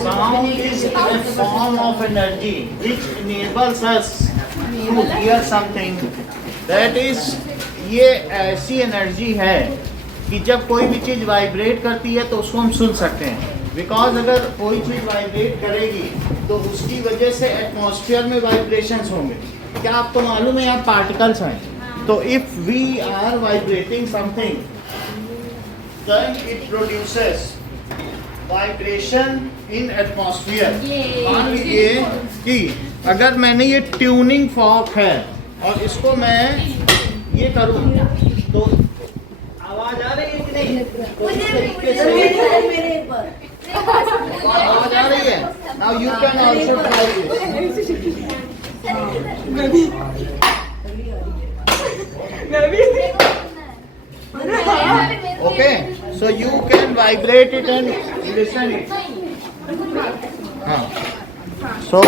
Sound is a form of energy which enables us to hear something. That is, ये ऐसी energy है कि जब कोई भी चीज़ वाइब्रेट करती है तो उसको हम सुन सकते हैं. बिकॉज अगर कोई चीज़ वाइब्रेट करेगी तो उसकी वजह से एटमॉस्फेयर में वाइब्रेशंस होंगे. क्या आपको मालूम है यहाँ पार्टिकल्स हैं? तो if we are vibrating something then it produces vibration in atmosphere. मान लीजिए कि अगर मैंने ये ट्यूनिंग फॉर्क है और इसको मैं ये करूं तो आवाज आ रही है कि नहीं? तो इस तरीके से आवाज आ रही है. Now you can also try this. Okay, so you can vibrate it and listen it. So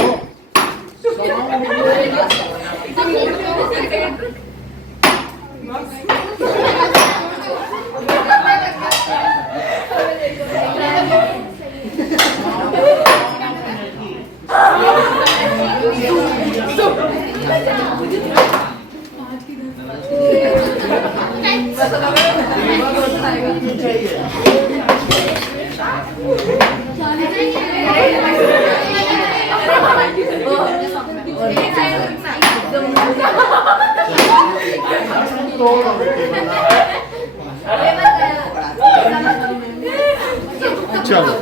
चलो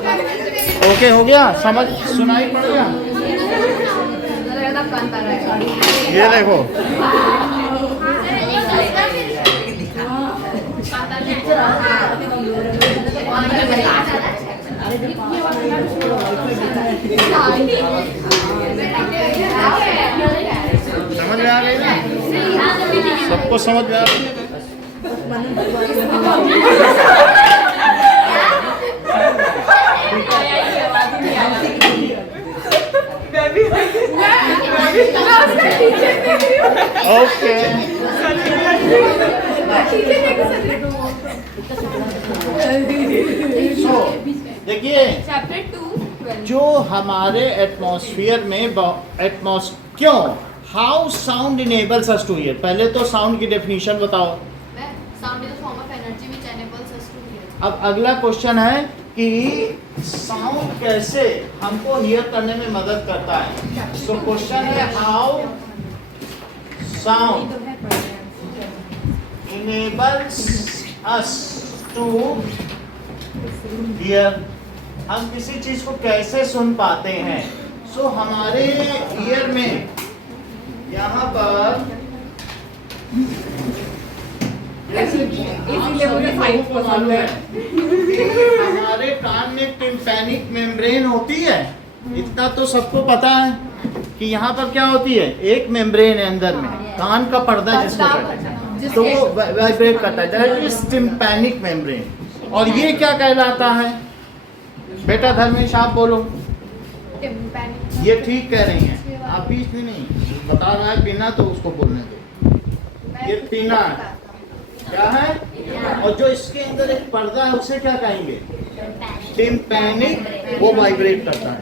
ओके हो गया, समझ सुनाई पड़ गया. ये देखो समझ में आ गई ना? सबको समझ में आ गई? ओके देखिए जो हमारे एटमॉस्फेयर में क्यों how sound enables us to hear. पहले तो साउंड की डेफिनेशन बताओ. Sound is a form of energy which enables us to hear. अब अगला क्वेश्चन है कि साउंड कैसे हमको हियर करने में मदद करता है. सो क्वेश्चन है how sound enables us to hear. हम किसी चीज को कैसे सुन पाते हैं. सो हमारे ईयर में यहाँ पर हमारे कान में टिम्पैनिक मेम्ब्रेन होती है. इतना तो सबको पता है कि यहाँ पर क्या होती है, एक मेम्ब्रेन है अंदर में, कान का पर्दा जिसको कहते हैं, तो वो वाइब्रेट करता है. That is tympanic membrane. और ये क्या कहलाता है बेटा? धर्मेश आप बोलो. ये ठीक कह रही हैं आप, बीच में नहीं बता रहा है बिना, तो उसको बोलने दो. ये पीना क्या है? और जो इसके अंदर एक पर्दा है उसे क्या कहेंगे? टिम्पैनिक. वो वाइब्रेट करता है.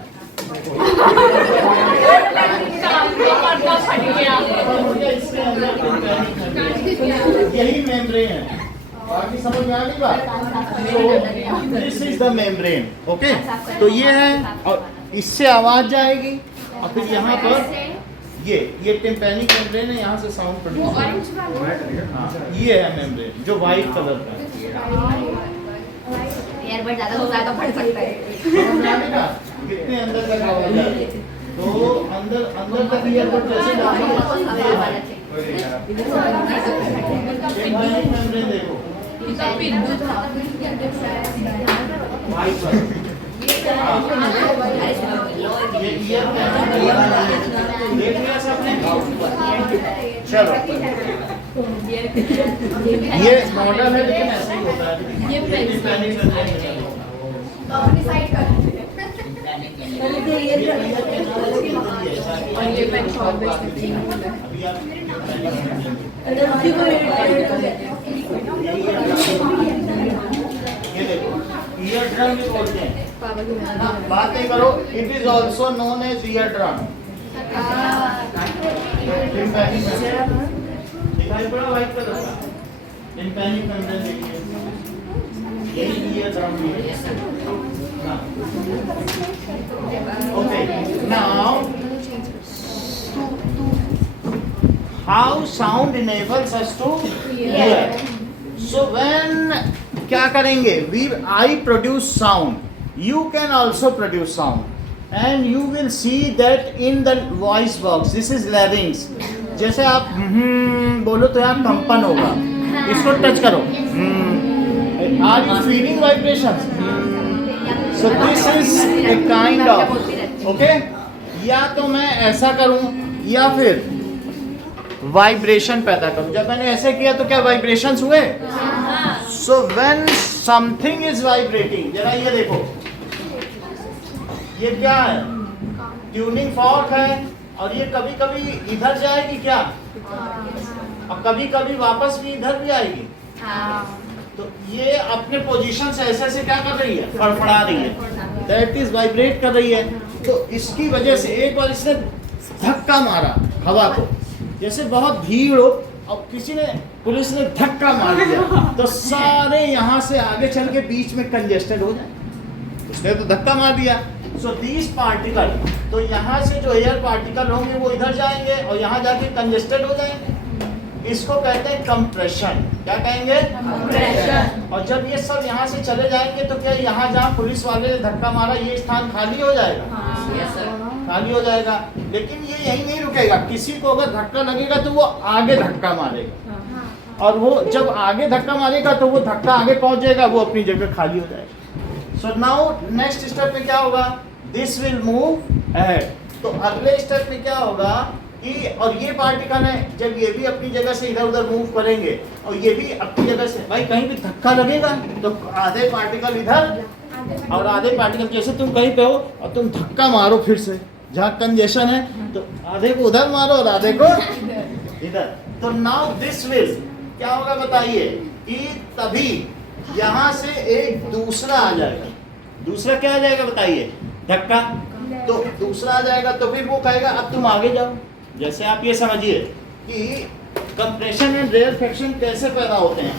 यही मेम्ब्रेन है. बाकी समझ में आ गई बात? This is the membrane. Okay, तो ये है और इससे आवाज जाएगी और फिर यहाँ पर ये टिम्पैनिक मेम्ब्रेन है. यहाँ से साउंड प्रोड्यूस होगा. ये है मेम्ब्रेन जो वाइट कलर का है. ईयरबड ज़्यादा पड़ सकता है. कितने अंदर तक आवाज आ रही है? तो अंदर तक ईयरबड कैसे डालेंगे? टिम्पैनिक मेम्ब्रेन देखो वाइट कलर. ये ईयर देख लिया सबने. चलो, ये मॉडल है लेकिन ऐसा ही होता है। ये पेन अपनी साइड कर और ये पेन शॉप बेचते हैं। ये देखो, ईयर ड्रम भी बोलते हैं। पापा की मेहनत। बात नहीं करो, it is also known as ear drum. बड़ा वाइट कलर का टिम्पैनी के अंदर देखिए, यही ईयर ड्रम भी है। Okay, now how sound enables us to hear. So when क्या करेंगे, I produce sound, you can also produce sound, and you will see that in the voice box, this is larynx. जैसे आप बोलो तो यहाँ कंपन होगा, इसको टच करो, are you feeling vibrations? So this is a kind of, okay, या तो मैं ऐसा करूं या फिर वाइब्रेशन पैदा करूं। जब मैंने ऐसे किया तो क्या वाइब्रेशंस हुए? So when something is vibrating, जरा ये देखो, ये क्या है? ट्यूनिंग फॉर्क है, और ये कभी कभी इधर जाएगी क्या, और कभी कभी वापस भी इधर भी आएगी। तो ये अपने पोजीशन से ऐसे ऐसे क्या कर रही है, फड़फड़ा रही है, दैट इज वाइब्रेट कर रही है। तो इसकी वजह से एक बार इसने धक्का मारा हवा को, जैसे बहुत भीड़ हो और किसी ने, पुलिस ने धक्का मार दिया, तो सारे यहाँ से आगे चल के बीच में कंजेस्टेड हो जाए, उसने तो धक्का मार दिया। सो दीज पार्टिकल, तो यहाँ से जो एयर पार्टिकल होंगे वो इधर जाएंगे और यहाँ जाके कंजेस्टेड हो जाएंगे, इसको कहते हैं कंप्रेशन। क्या कहेंगे? कंप्रेशन। और जब ये सब यहाँ से चले जाएंगे तो क्या यहाँ जहाँ पुलिस वाले ने धक्का मारा ये स्थान खाली हो जाएगा? खाली हो जाएगा। लेकिन ये यही नहीं रुकेगा, किसी को अगर धक्का लगेगा तो वो आगे धक्का मारेगा, और वो जब आगे धक्का मारेगा तो वो धक्का आगे पहुंच जाएगा, वो अपनी जगह खाली हो जाएगा। सो नाउ नेक्स्ट स्टेप में क्या होगा? This will move ahead. तो अगले स्टेप में क्या होगा कि, और ये पार्टिकल है, जब ये भी अपनी जगह से इधर उधर मूव करेंगे और ये भी अपनी जगह से, भाई कहीं भी धक्का लगेगा तो आधे पार्टिकल इधर और आधे पार्टिकल, जैसे तुम कहीं पे हो और तुम धक्का मारो फिर से, जहाँ कंजेशन है तो आधे को उधर मारो और आधे को इधर। तो नाउ दिस विल क्या होगा बताइए, कि तभी यहाँ से एक दूसरा आ जाएगा। दूसरा क्या आ जाएगा बताइए? धक्का। तो दूसरा आ जाएगा तो फिर वो कहेगा अब तुम आगे जाओ। जैसे आप ये समझिए कि कंप्रेशन एंड रेयरफेक्शन कैसे पैदा होते हैं।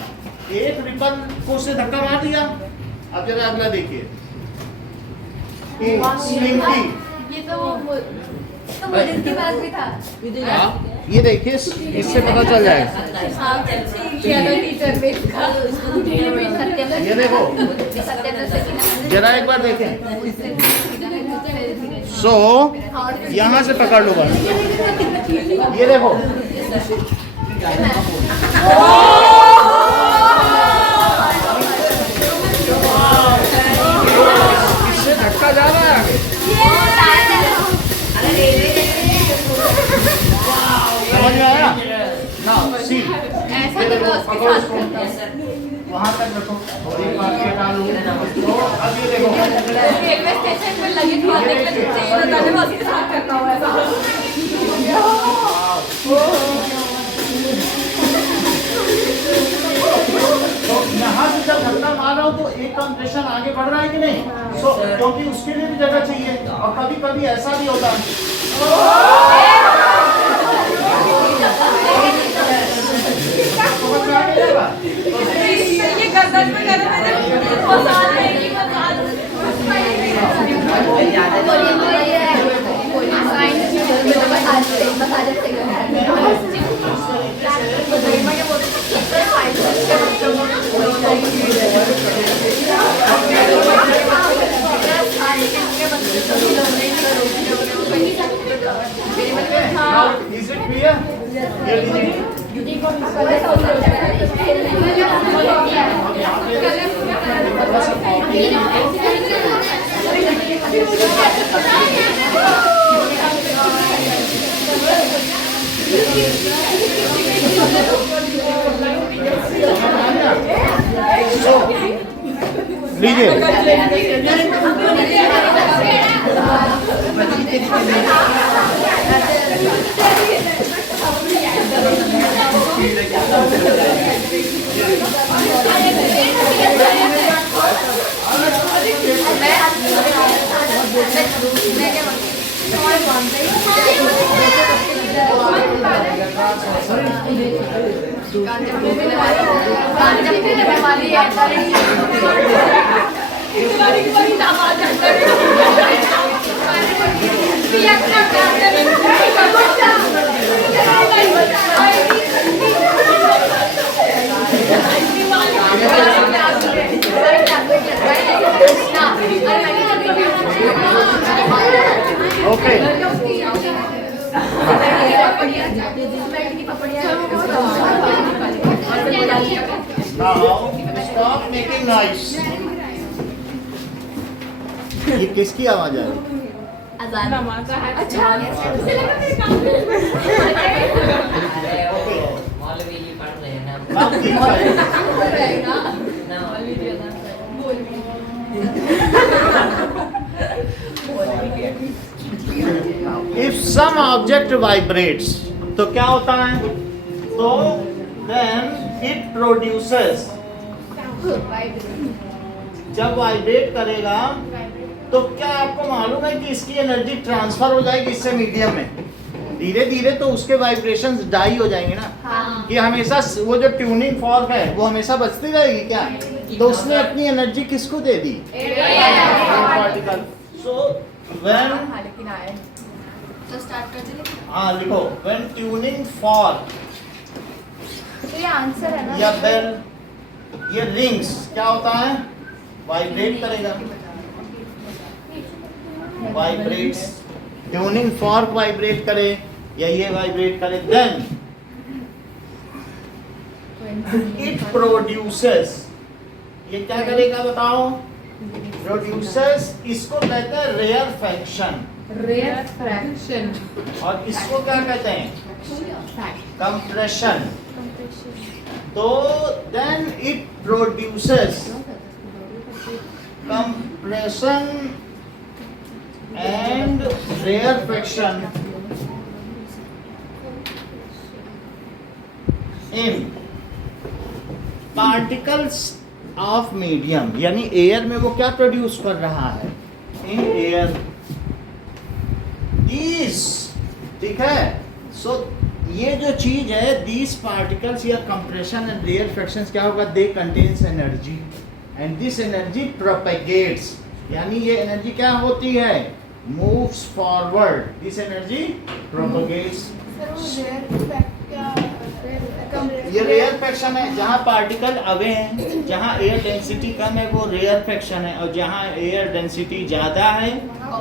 एक रिपल को उसने धक्का मार दिया, अब जरा अगला देखिए, स्लिंकी, ये तो मुझे इसके पास भी था। ये देखिए, इससे पता चल जाएगा। ये देखो, जरा एक बार देखें। सो यहाँ से पकड़ लो बस, ये देखो, इससे धक्का जा रहा है आगे। समझ में आया ना? सी ऐसा तो मैं उसके साथ करता हूँ। वहाँ तक रखो और एक बार ये डालो। तो अब ये देखो, रेलवे स्टेशन पे लगी थी, देखने से चाहिए होता है, मैं उसके साथ करता हूँ ऐसा। तो यहाँ से जब धक्का मार रहा हूँ तो एक कंप्रेशन आगे बढ़ रहा है कि नहीं? सो क्योंकि उसके लिए भी जगह चाहिए, और कभी कभी ऐसा भी होता है ये गर्दन में करो, मैंने मसाज नहीं मसाज। Is it clear? ये लीजिए। Okay Now stop making noise. ये किसकी आवाज है? अच्छा मौलवी जी पढ़ रहे हैं ना। Now keep quiet. If some object vibrates, तो क्या होता है? तो then it produces. जब वाइब्रेट करेगा तो क्या आपको मालूम है कि इसकी एनर्जी ट्रांसफर हो जाएगी इससे मीडियम में? धीरे धीरे तो उसके वाइब्रेशंस डाई हो जाएंगे ना। कि हमेशा वो जो ट्यूनिंग फॉर्क है वो हमेशा बचती रहेगी क्या? तो उसने अपनी एनर्जी किसको दे दी? पार्टिकल। सो व्हेन तो स्टार्ट कर दे। हाँ लिखो, व्हेन ट्यूनिंग फॉर्क तो ये आंसर है ना? या बेल ये रिंग्स क्या होता है? वाइब्रेट करेगा। वाइब्रेट्स, ट्यूनिंग फॉर्क वाइब्रेट करे या ये वाइब्रेट करे, देन इट प्रोड्यूसेस, ये क्या करेगा बताओ? प्रोड्यूसेस, इसको कहते हैं रेयर फ्रैक्शन। रेयर फ्रैक्शन और इसको क्या कहते हैं? कंप्रेशन। तो then it produces compression and rarefaction in particles of medium, यानी एयर में वो क्या प्रोड्यूस कर रहा है? इन एयर these, ठीक है? सो ये जो चीज है these particles या compression and rarefaction क्या होगा? They contains energy and this energy propagates, यानी ये एनर्जी क्या होती है? moves forward, this energy propagates। ये रेयर फ्रैक्शन है, जहाँ पार्टिकल अवे हैं, जहाँ एयर डेंसिटी कम है वो रेयर फ्रैक्शन है, और जहाँ एयर डेंसिटी ज्यादा है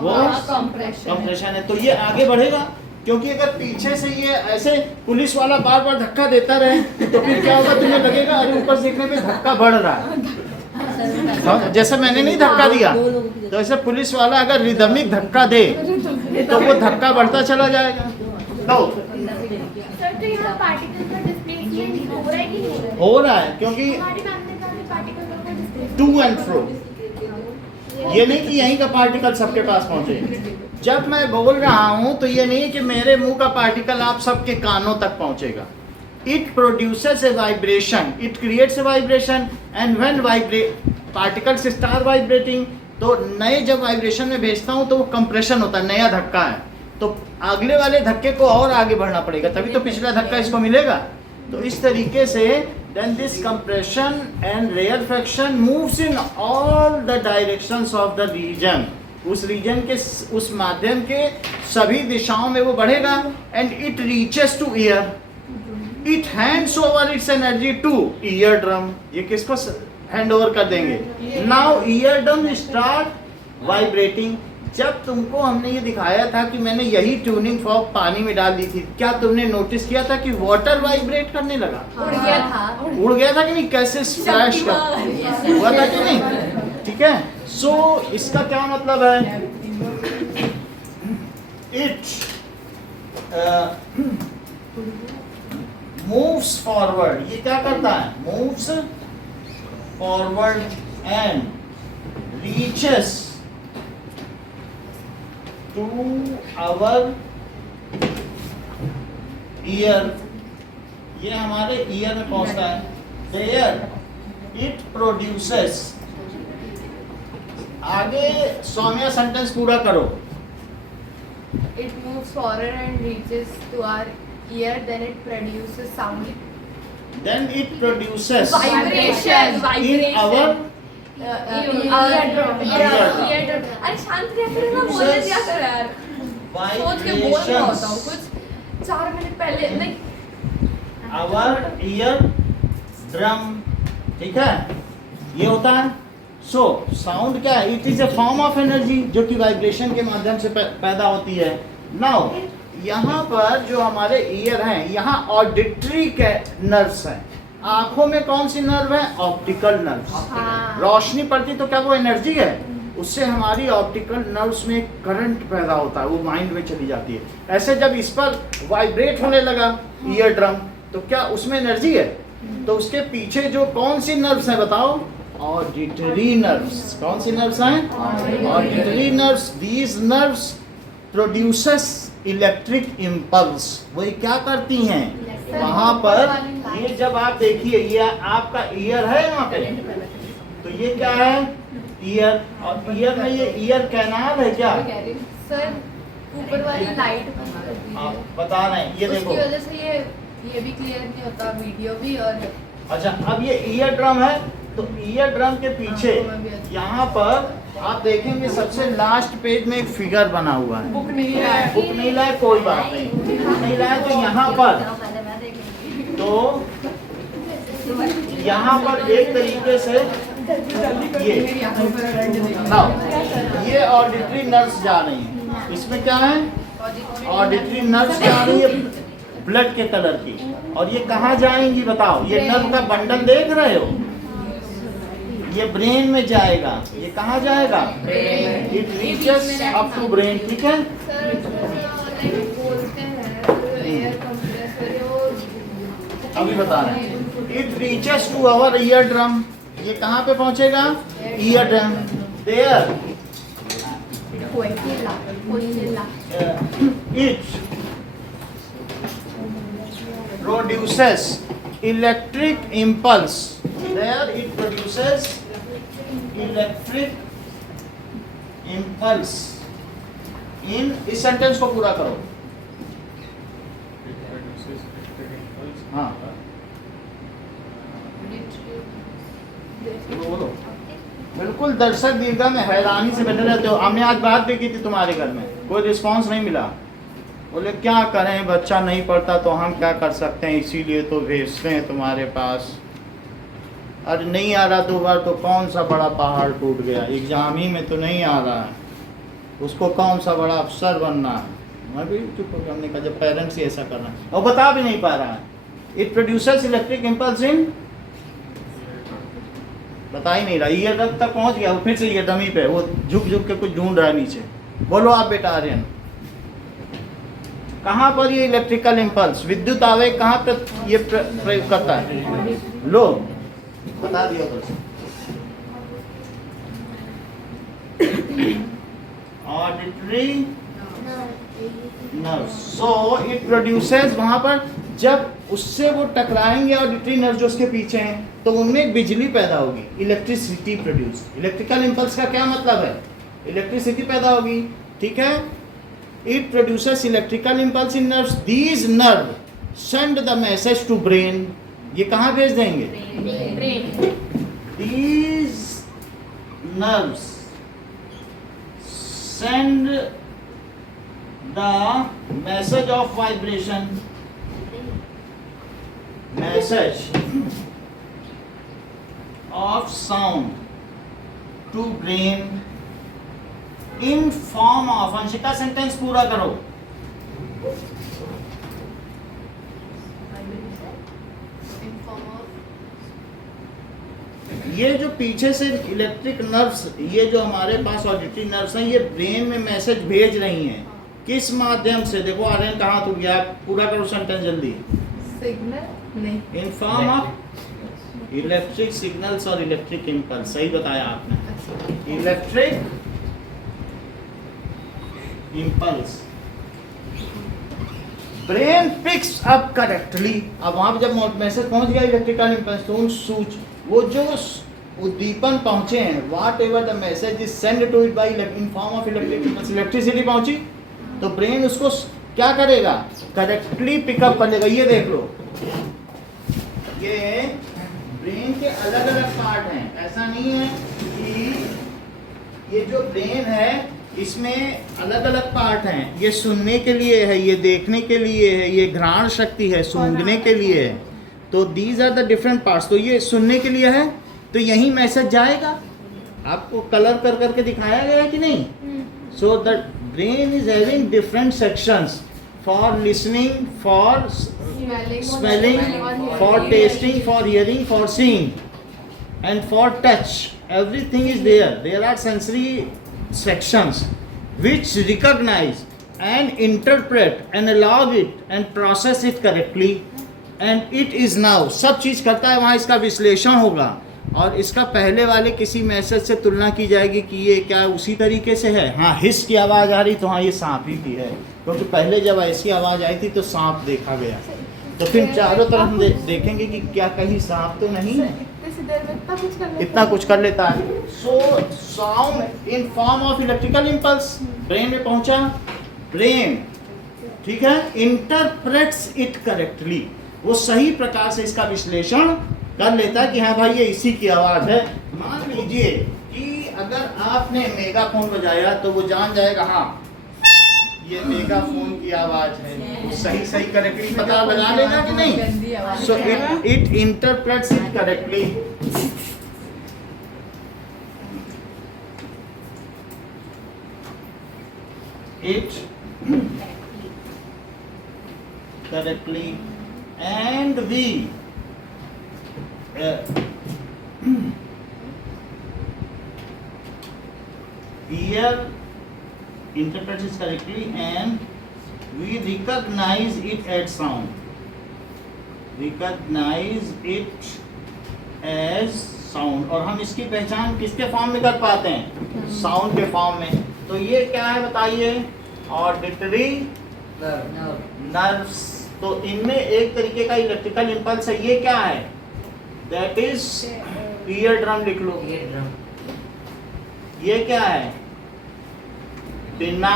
वो कंप्रेशन है। तो ये आगे बढ़ेगा, क्योंकि अगर पीछे से ये ऐसे पुलिस वाला बार बार धक्का देता रहे तो फिर क्या होगा? तुम्हें लगेगा अरे ऊपर देखने पे धक्का बढ़ रहा है। जैसे मैंने नहीं धक्का दिया, तो ऐसे पुलिस वाला अगर रिदमिक धक्का दे तो वो धक्का बढ़ता चला जाएगा। तो सर तो यहाँ पार्टिकल का डिस्प्लेसमेंट हो रहा है कि नहीं हो रहा है? हो रहा है, क्योंकि हमारे सामने सारे पार्टिकल का डिस्प्लेसमेंट टू एंड फ्रो, ये नहीं कि यहीं का पार्टिकल सबके पास पहुंचे। जब मैं बोल रहा हूं तो ये नहीं कि मेरे मुंह का पार्टिकल आप सबके कानों तक पहुंचेगा। It produces a vibration, it creates a vibration, and when particles start vibrating, तो नए जब वाइब्रेशन में भेजता हूँ तो वो कंप्रेशन होता है, नया धक्का है, तो अगले वाले धक्के को और आगे बढ़ना पड़ेगा, तभी तो पिछला धक्का इसको मिलेगा। तो इस तरीके से then this compression and rarefaction moves in all the directions of the region, उस रीजन के उस माध्यम के सभी दिशाओं में वो बढ़ेगा, and it reaches to ear, it hands over its energy to eardrum, ये किसको हैंड ओवर कर देंगे? Now eardrum start vibrating। जब तुमको हमने ये दिखाया था कि मैंने यही ट्यूनिंग फॉर्क पानी में डाल दी थी, क्या तुमने नोटिस किया था कि वाटर वाइब्रेट करने लगा? उड़ गया था। उड़ गया था कि नहीं? कैसे स्प्लैश कर हुआ था कि नहीं? ठीक है। सो इसका क्या मतलब है? इट मूव्स फॉरवर्ड, ये क्या करता है? Moves forward and reaches to our ear, ये हमारे ईयर में पहुंचता है, there it produces, आगे सौम्या सेंटेंस पूरा करो। It moves forward and reaches to our ear, then it produces sound. Then it produces Vibration. in our Eardrum. Eardrum. अरे शांत रह फिर ना बोलने दिया कर यार। सोच के बोल रहा होता हूँ कुछ 4 मिनट पहले नहीं। our ear drum, ठीक है, ये होता है। सो साउंड क्या है? It is a form of energy जो कि वाइब्रेशन के माध्यम से पैदा होती है। नाउ यहाँ पर जो हमारे ईयर हैं, यहाँ ऑडिटरी के नर्व्स हैं। आंखों में कौन सी नर्व है? Optical nerves. हाँ। रोशनी पड़ती तो क्या वो एनर्जी है? उससे हमारी ऑप्टिकल नर्व्स में करंट पैदा होता है, वो माइंड में चली जाती है। ऐसे जब इस पर वाइब्रेट होने लगा ईयर ड्रम, तो क्या उसमें एनर्जी है? तो उसके पीछे जो कौन सी नर्व्स हैं बताओ? Auditory nerves. कौन सी नर्व्स हैं? Auditory nerves. These nerves produces electric impulse. वही क्या करती हैं? वहां पर ये जब आप देखिए, ये आपका ईयर है वहां पे, तो ये क्या है? ईयर। और ईयर में ये ईयर कैनाल है क्या? सर ऊपर वाली लाइट बंद कर दी है। आप बता रहे हैं, ये देखो। उसकी वजह से ये भी क्लियर नहीं होता, वीडियो भी। और अच्छा, अब ये ईयर ड्रम है, तो ईयर ड्रम के पीछे यहाँ पर आप देखेंगे सबसे लास्ट पेज में एक फिगर बना हुआ है। बुक नहीं है। बुक नहीं लाए, कोई बात नहीं, बुक नहीं लाए तो यहाँ पर, तो यहाँ पर एक तरीके से ये ऑडिटरी नर्व्स जा रही हैं। इसमें क्या है? ऑडिटरी नर्व्स जा रही है ब्लड के कलर की। और ये कहाँ जाएंगी बताओ? ये नर्व का बंडल देख रहे हो? ये ब्रेन में जाएगा। ये कहाँ जाएगा? It reaches up to brain, ठीक है? सर बोलते हैं एयर कंप्रेसर, वो अभी बता रहे हैं। It reaches to our ear drum. ये कहाँ पे पहुंचेगा? Ear drum. There it produces electric impulse. There it produces electric impulse. In इस सेंटेंस को पूरा करो। हाँ बोलो। बिल्कुल दर्शक दीर्घा में हैरानी से बैठे रहते हो। हमने आज बात भी की थी तुम्हारे घर में, कोई रिस्पांस नहीं मिला। बोले क्या करें, बच्चा नहीं पढ़ता तो हम क्या कर सकते हैं, इसीलिए तो भेजते हैं तुम्हारे पास। अरे नहीं आ रहा 2 बार तो कौन सा बड़ा पहाड़ टूट गया, एग्जाम ही में तो नहीं आ रहा है, उसको कौन सा बड़ा अफसर बनना है। मैं भी चुप हो गया, हमने कहा जब पेरेंट्स ही ऐसा करना है, और बता भी नहीं पा रहा है। It producers electric impulse in, बता ही नहीं रहा। ईयर तक पहुंच गया वो, फिर से ये डमी पे वो झुक झुक के कुछ ढूंढ रहा है नीचे। बोलो आप बेटा आर्यन, कहाँ पर ये इलेक्ट्रिकल इम्पल्स, विद्युत आवेग कहाँ पर ये प्रयोग करता है? लो बता दिया तो। Auditory nerve. So it produces, वहां पर जब उससे वो टकराएंगे ऑडिटरी नर्व जो उसके पीछे हैं, तो उनमें बिजली पैदा होगी, इलेक्ट्रिसिटी प्रोड्यूस। इलेक्ट्रिकल इम्पल्स का क्या मतलब है? इलेक्ट्रिसिटी पैदा होगी, ठीक है? It produces electrical impulse in nerves. These nerves send the message to brain. ये कहाँ भेज देंगे? Brain. These nerves send the message of vibration, message of sound to brain in form of, Anshika sentence पूरा करो। ये जो पीछे से इलेक्ट्रिक नर्व्स, ये जो हमारे पास ऑडिटरी नर्व्स हैं, ये ब्रेन में मैसेज भेज रही हैं। किस माध्यम से? देखो आर्यन कहाँ टूट गया, पूरा करो सेंटेंस जल्दी। सिग्नल नहीं, इन फॉर्म ऑफ इलेक्ट्रिक सिग्नल्स और इलेक्ट्रिक इम्पल्स, सही बताया आपने। Electric impulse brain picks up correctly. अब वहां पे जब मैसेज पहुंच गया इलेक्ट्रिकल इम्पल्स तो उन सूच वो जो उद्दीपन पहुंचे हैं, whatever the message is send to it by in form of electric impulse, electricity पहुंची तो ब्रेन उसको क्या करेगा, करेक्टली पिकअप कर लेगा। ये देख लो, ये ब्रेन के अलग अलग पार्ट हैं, ऐसा नहीं है कि ये जो ब्रेन है इसमें अलग अलग पार्ट हैं। ये सुनने के लिए है, ये देखने के लिए है, ये घ्राण शक्ति है, सूंघने के लिए है। तो these are the different parts. तो ये सुनने के लिए है तो यही मैसेज जाएगा, आपको कलर कर करके दिखाया गया है कि नहीं। So the brain is having different sections for listening, for smelling, for tasting, for hearing, for seeing, and for touch. Everything is there. There are sensory sections which recognize and interpret, analog it, and process it correctly. And it is now. सब चीज़ करता है वहाँ, इसका विश्लेषण होगा और इसका पहले वाले किसी मैसेज से तुलना की जाएगी कि ये क्या उसी तरीके से है। हाँ, हिस की आवाज़ आ रही तो हाँ ये सांप ही की है, क्योंकि पहले जब ऐसी आवाज़ आई थी तो सांप देखा गया। तो फिर चारों तरफ हम देखेंगे कि क्या कहीं सांप तो नहीं है। इतना कुछ कर लेता है। So sound in form of electrical impulse brain में पहुंचा, ब्रेन ठीक है इंटरप्रेट्स इट करेक्टली, वो सही प्रकार से इसका विश्लेषण कर लेता है कि हाँ भाई ये इसी की आवाज़ है। मान लीजिए कि अगर आपने मेगाफोन बजाया तो वो जान जाएगा हाँ ये मेगाफोन की आवाज है, वो सही करेक्टली पता लगा लेगा कि नहीं। So it interprets it correctly. It correctly and we hear interprets it correctly and we recognize it as sound. Recognize it as sound और हम इसकी पहचान किसके फॉर्म में कर पाते हैं, साउंड के फॉर्म में। तो ये क्या है बताइए, ऑडिटरी नर्व्स। तो इनमें एक तरीके का इलेक्ट्रिकल इम्पल्स है, ये क्या है, दैट इज ईयर ड्रम। लिख लो, ये क्या है, पिन्ना।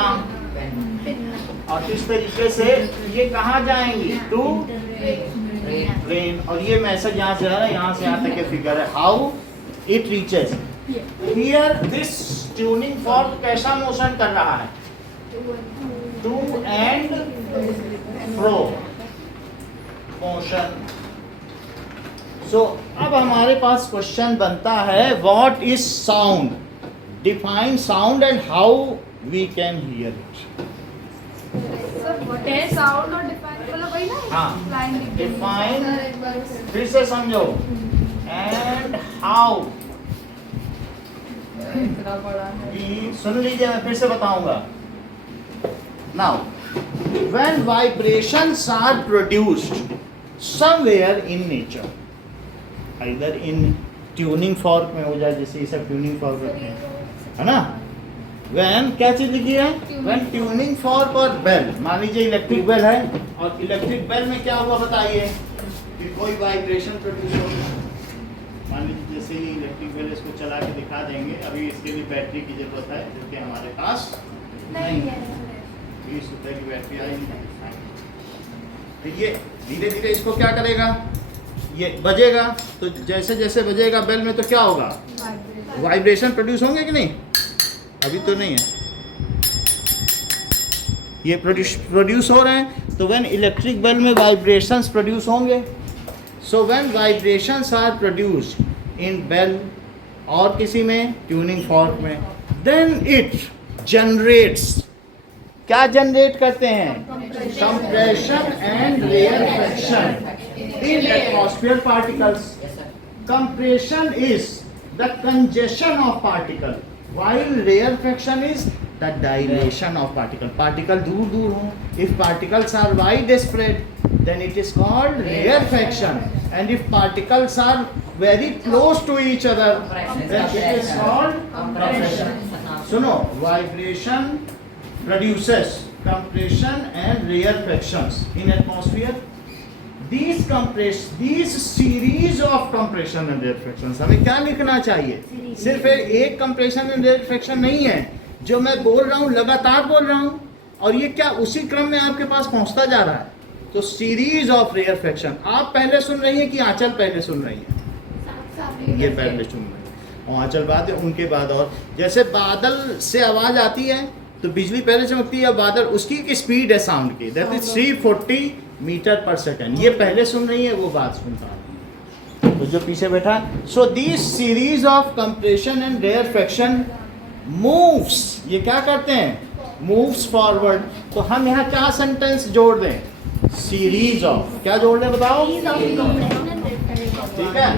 और इस तरीके से ये कहाँ जाएंगी, टू ब्रेन। और ये मैसेज यहाँ से आ रहा है, यहाँ से यहाँ तक के फिगर है, how it reaches here. This tuning fork कैसा मोशन कर रहा है, टू एंड फ्रो मोशन। सो अब हमारे पास क्वेश्चन बनता है, what is sound, define sound and how we can hear it. Sound और डिफाइन मतलब वही ना। हाँ, डिफाइन फिर से समझो, एंड हाउ। सुन लीजिए, मैं फिर से बताऊंगा। Now when vibrations are produced somewhere in nature, either in tuning fork में हो जाए, जैसे ये सब tuning fork है ना। When क्या चीज लिखी है, when tuning fork और बेल, मान लीजिए इलेक्ट्रिक बेल है और इलेक्ट्रिक बेल में क्या हुआ बताइए कि कोई वाइब्रेशन प्रोड्यूस होगा। मान लीजिए जैसे ही इलेक्ट्रिक बेल, इसको चला के दिखा देंगे, अभी इसके लिए बैटरी की जरूरत है जो कि हमारे पास नहीं है, 20 रुपए की बैटरी आई नहीं। तो ये धीरे धीरे इसको क्या करेगा, ये बजेगा, तो जैसे जैसे बजेगा बेल में तो क्या होगा, वाइब्रेशन प्रोड्यूस होंगे कि नहीं, अभी तो नहीं है, ये प्रोड्यूस हो रहे हैं। तो व्हेन इलेक्ट्रिक बेल में वाइब्रेशंस प्रोड्यूस होंगे, so when vibrations are produced in bell और किसी में ट्यूनिंग फॉर्क में, देन इट जनरेट्स, क्या जनरेट करते हैं, compression and rarefaction in atmosphere particles. Compression is the congestion of particle, while rarefaction is the dilation of particle. Particle दूर दूर हो, if particles are wide spread then it is called rarefaction, and if particles are very close to each other, then it is called compression. सुनो, vibration produces compression and rarefactions in atmosphere. These series of compression and rarefactions, हमें क्या लिखना चाहिए? सिर्फ एक compression and rarefaction नहीं है, जो मैं बोल रहा हूँ लगातार बोल रहा हूँ और ये क्या उसी क्रम में आपके पास पहुंचता जा रहा है. तो सीरीज ऑफ रेयरफैक्शन, आप पहले सुन रही हैं कि आंचल पहले सुन रही है? ये पहले सुन रही है और आंचल बाद, उनके बाद. और जैसे बादल से आवाज आती है तो बिजली पहले चमकती है, बादल उसकी एक स्पीड है साउंड की, दैट इज 340 मीटर पर सेकेंड. ये पहले सुन रही है, वो बात सुनता है. तो जो पीछे बैठा, so this series of compression and rarefaction moves, ये क्या करते हैं? Moves forward. तो हम यहाँ क्या सेंटेंस जोड़ दें? Series of. क्या जोड़ दें बताओ? ठीक है,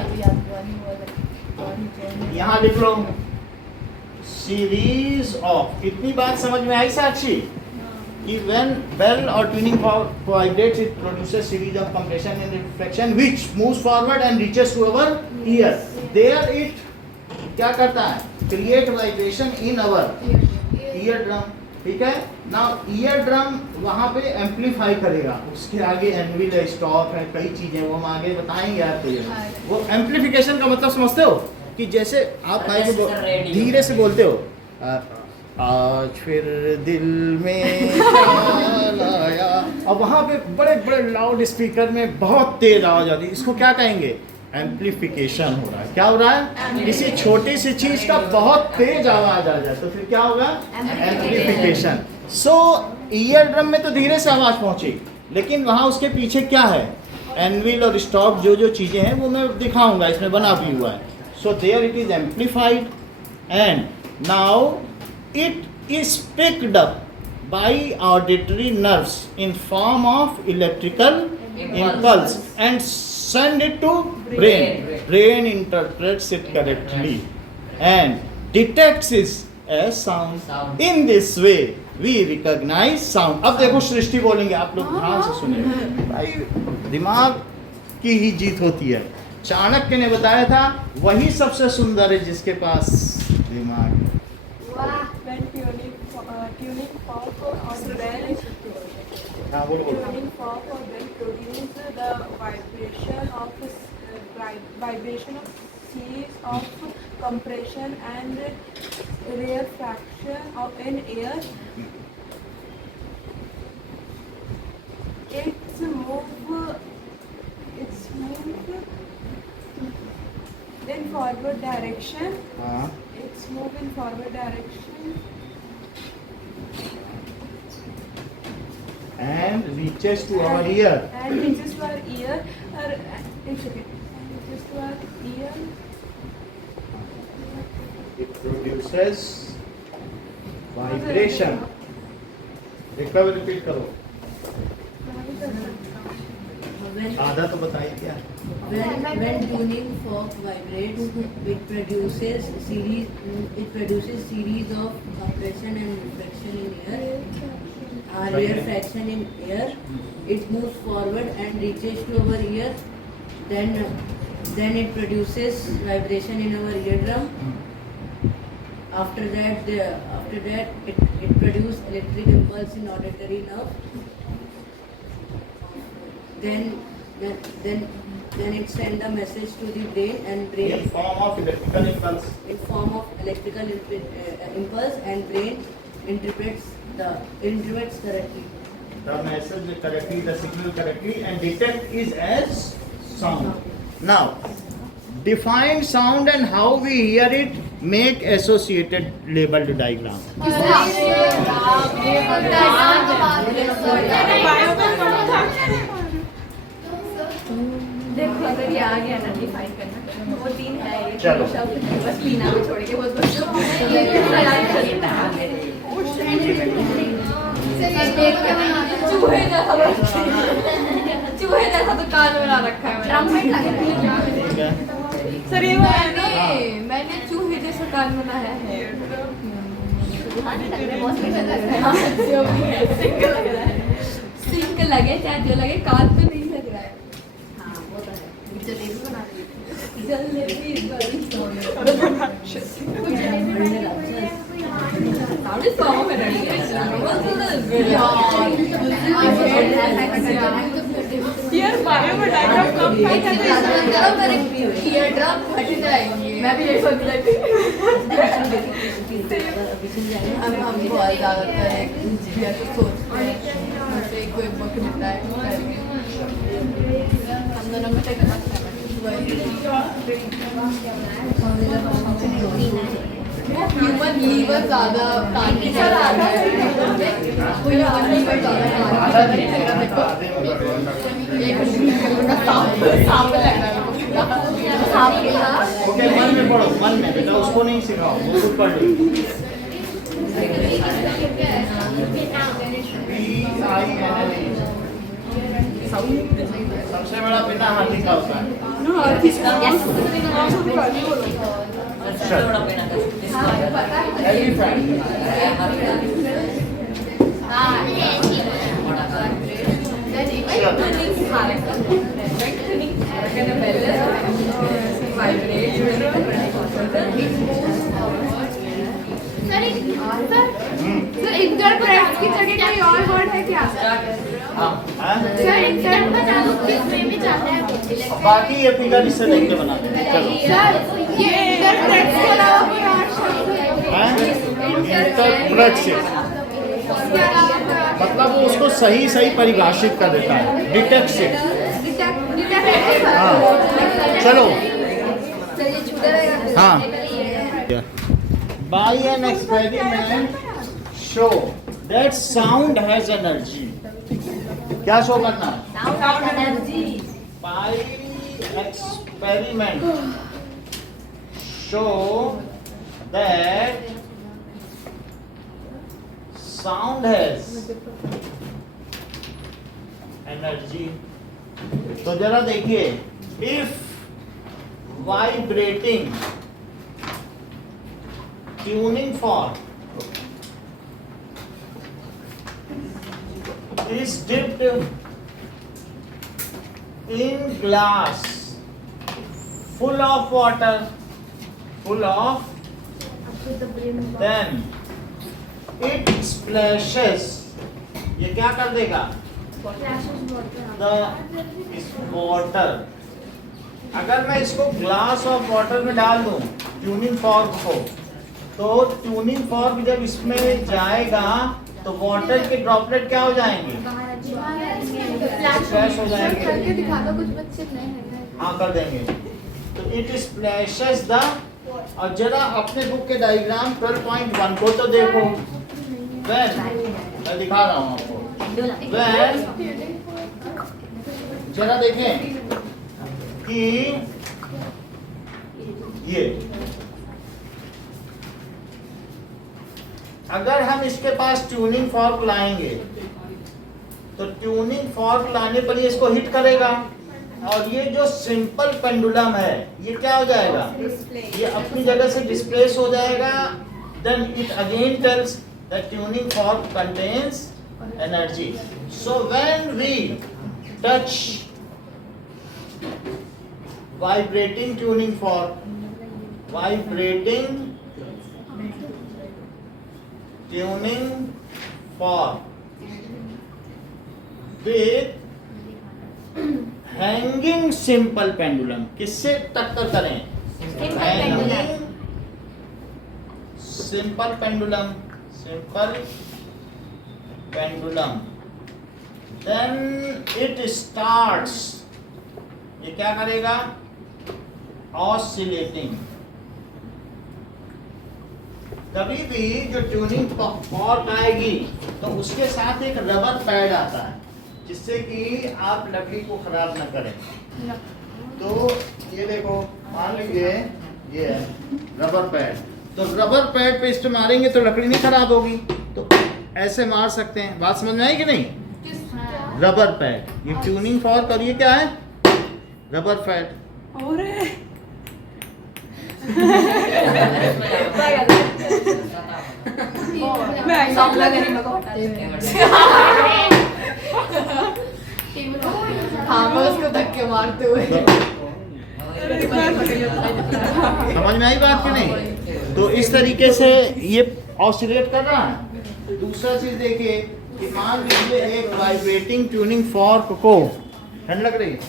यहाँ लिख लो सीरीज ऑफ. इतनी बात समझ में आई साक्षी? कि when bell or tuning vibrates, it produces series of compression and reflection which moves forward and reaches to our ear. There it क्या करता है? Create vibration in our ear drum. ठीक है. Now ear drum वहाँ पे amplify करेगा. उसके आगे एनविल है, स्टॉप है, कई चीजें वो हम आगे बताएंगे आपको. वो एम्पलीफिकेशन का मतलब समझते हो? कि जैसे आप धीरे से बोलते हो, आज फिर दिल में ख्याल आया, और वहाँ पे बड़े बड़े लाउड स्पीकर में बहुत तेज आवाज आती है. इसको क्या कहेंगे? एम्पलीफिकेशन हो रहा है. क्या हो रहा है? किसी छोटी सी चीज का बहुत तेज आवाज आ जाए तो फिर क्या होगा? एम्पलीफिकेशन. सो ईयर ड्रम में तो धीरे से आवाज पहुंची, लेकिन वहाँ उसके पीछे क्या है? एनविल और स्टॉप, जो चीजें हैं वो मैं दिखाऊंगा, इसमें बना भी हुआ है. So there it is amplified and now it is picked up by auditory nerves in form of electrical impulse and send it to brain. Brain interprets it correctly and detects it as sound. In this way we recognize sound. अब देखो सृष्टि बोलेंगे, आप लोग ध्यान से सुनिए भाई, दिमाग की ही जीत होती है. चाणक्य ने बताया था वही सबसे सुंदर है जिसके पास दिमाग है. When tuning fork or bell, हाँ बोलो. tuning fork or bell produce the vibration of series of compression and rarefaction in air. It's move in forward direction. हाँ. It's move in forward direction And reaches to our ear. and reaches to our ear. It's okay. And reaches to our ear. It produces vibration. एक बार repeat करो. आधा तो बताइए क्या? When tuning fork vibrates, it produces series of compression and reflection in air, rarefaction in air. It moves forward and reaches to our ear. Then it produces vibration in our eardrum. After that it produces electric impulse in auditory nerve. Then it send a message to the brain, and brain In form of electrical impulse. Impulse, and brain interprets correctly. The message correctly, the signal correctly, and detect is as sound. Now, define sound and how we hear it. Make associated labeled diagram. देखो अगर ये आ गया ना define करना, वो 3 है, ये चलो. शब्द बस लीना को छोड़ के बस चूहे जैसा तो कान बना रखा है ठीक है. सर. ये मैंने चूहे जैसा कान बनाया है. सिंक लगे चाहे जो लगे, कान तो नहीं लग रहा है. जलेबी बना रही थी। How does form of energy? Here, biodiagram कब फाइट ईयर ड्रम फट जाएंगे। मैं भी यही सोच रही थी। हम बहुत ज़्यादातर ऐसे सोचते हैं मुझसे कोई बुक मिलता है करेंगे। हम दोनों में तक ह्यूमन लीवर ज़्यादा काम नहीं कर रहा है। वो ह्यूमन लीवर ज़्यादा काम नहीं कर रहा है। एक सांप लग रहा है। ओके, मन में पढ़ो, मन में बेटा, उसको नहीं सिखाओ, वो खुद पढ़ लो। सबसे बड़ा बिना हाथी का होता है। सबसे बड़ा पेन आता है एलिफेंट। सर इंटरप्रेट की जगह कोई और वर्ड है क्या? सर इंटरप्रेट बता दो किसमें भी जाता है। बाकी ये फिगर इससे देख के बनाते हैं। चलो, सर ये इंटरप्रेट के अलावा कोई और शब्द है? इंटरप्रेट से मतलब वो उसको सही सही परिभाषित कर देता है। डिटेक्ट से। हाँ, चलो। हाँ, by an experiment show that sound has energy. क्या शो करना है? By experiment show that sound has energy. तो जरा देखिए, if vibrating tuning fork is dipped in glass full of water, then it splashes. ये क्या कर देगा? The water. अगर मैं इसको ग्लास ऑफ वाटर में डाल दूं ट्यूनिंग फॉर्क को, तो ट्यूनिंग फॉर्क जब इसमें जाएगा तो वाटर के ड्रॉपलेट क्या हो जाएंगे? स्प्लैश हो जाएंगे। करके दिखा दो, कुछ बच्चे नहीं हैं। हाँ, कर देंगे। तो इट स्प्लैशेस द, और जरा अपने बुक के डायग्राम 12.1 को तो देखो। When मैं दिखा रहा हूँ आपको। When जरा देखें कि ये अगर हम इसके पास ट्यूनिंग फॉर्क लाएंगे तो ट्यूनिंग फॉर्क लाने पर ये इसको हिट करेगा, और ये जो सिंपल पेंडुलम है ये क्या हो जाएगा? ये अपनी जगह से डिस्प्लेस हो जाएगा। Then it again tells that tuning fork contains energy. So when we touch vibrating tuning fork, with hanging simple pendulum. किससे टक्कर करें? Hanging simple pendulum. Then it starts. ये क्या करेगा? ऑसिलेटिंग. कभी भी जो ट्यूनिंग फॉर्क आएगी तो उसके साथ एक रबर पैड आता है जिससे कि आप लकड़ी को खराब न करें. तो ये देखो, मान लीजिए ये है रबर पैड, तो रबर पैड पे इस पे मारेंगे तो लकड़ी नहीं खराब होगी, तो ऐसे मार सकते हैं. बात समझ में आई कि नहीं? रबर पैड, ये ट्यूनिंग फॉर्क, और ये क्या है? Rubber pad. हाँ, मैं उसको धक्के मारते हुए समझ में आई बात कि नहीं? तो इस तरीके से ये ऑसिलेट कर रहा है। दूसरा चीज देखिए कि मान लीजिए एक वाइब्रेटिंग ट्यूनिंग फॉर्क को ठंड लग रही है,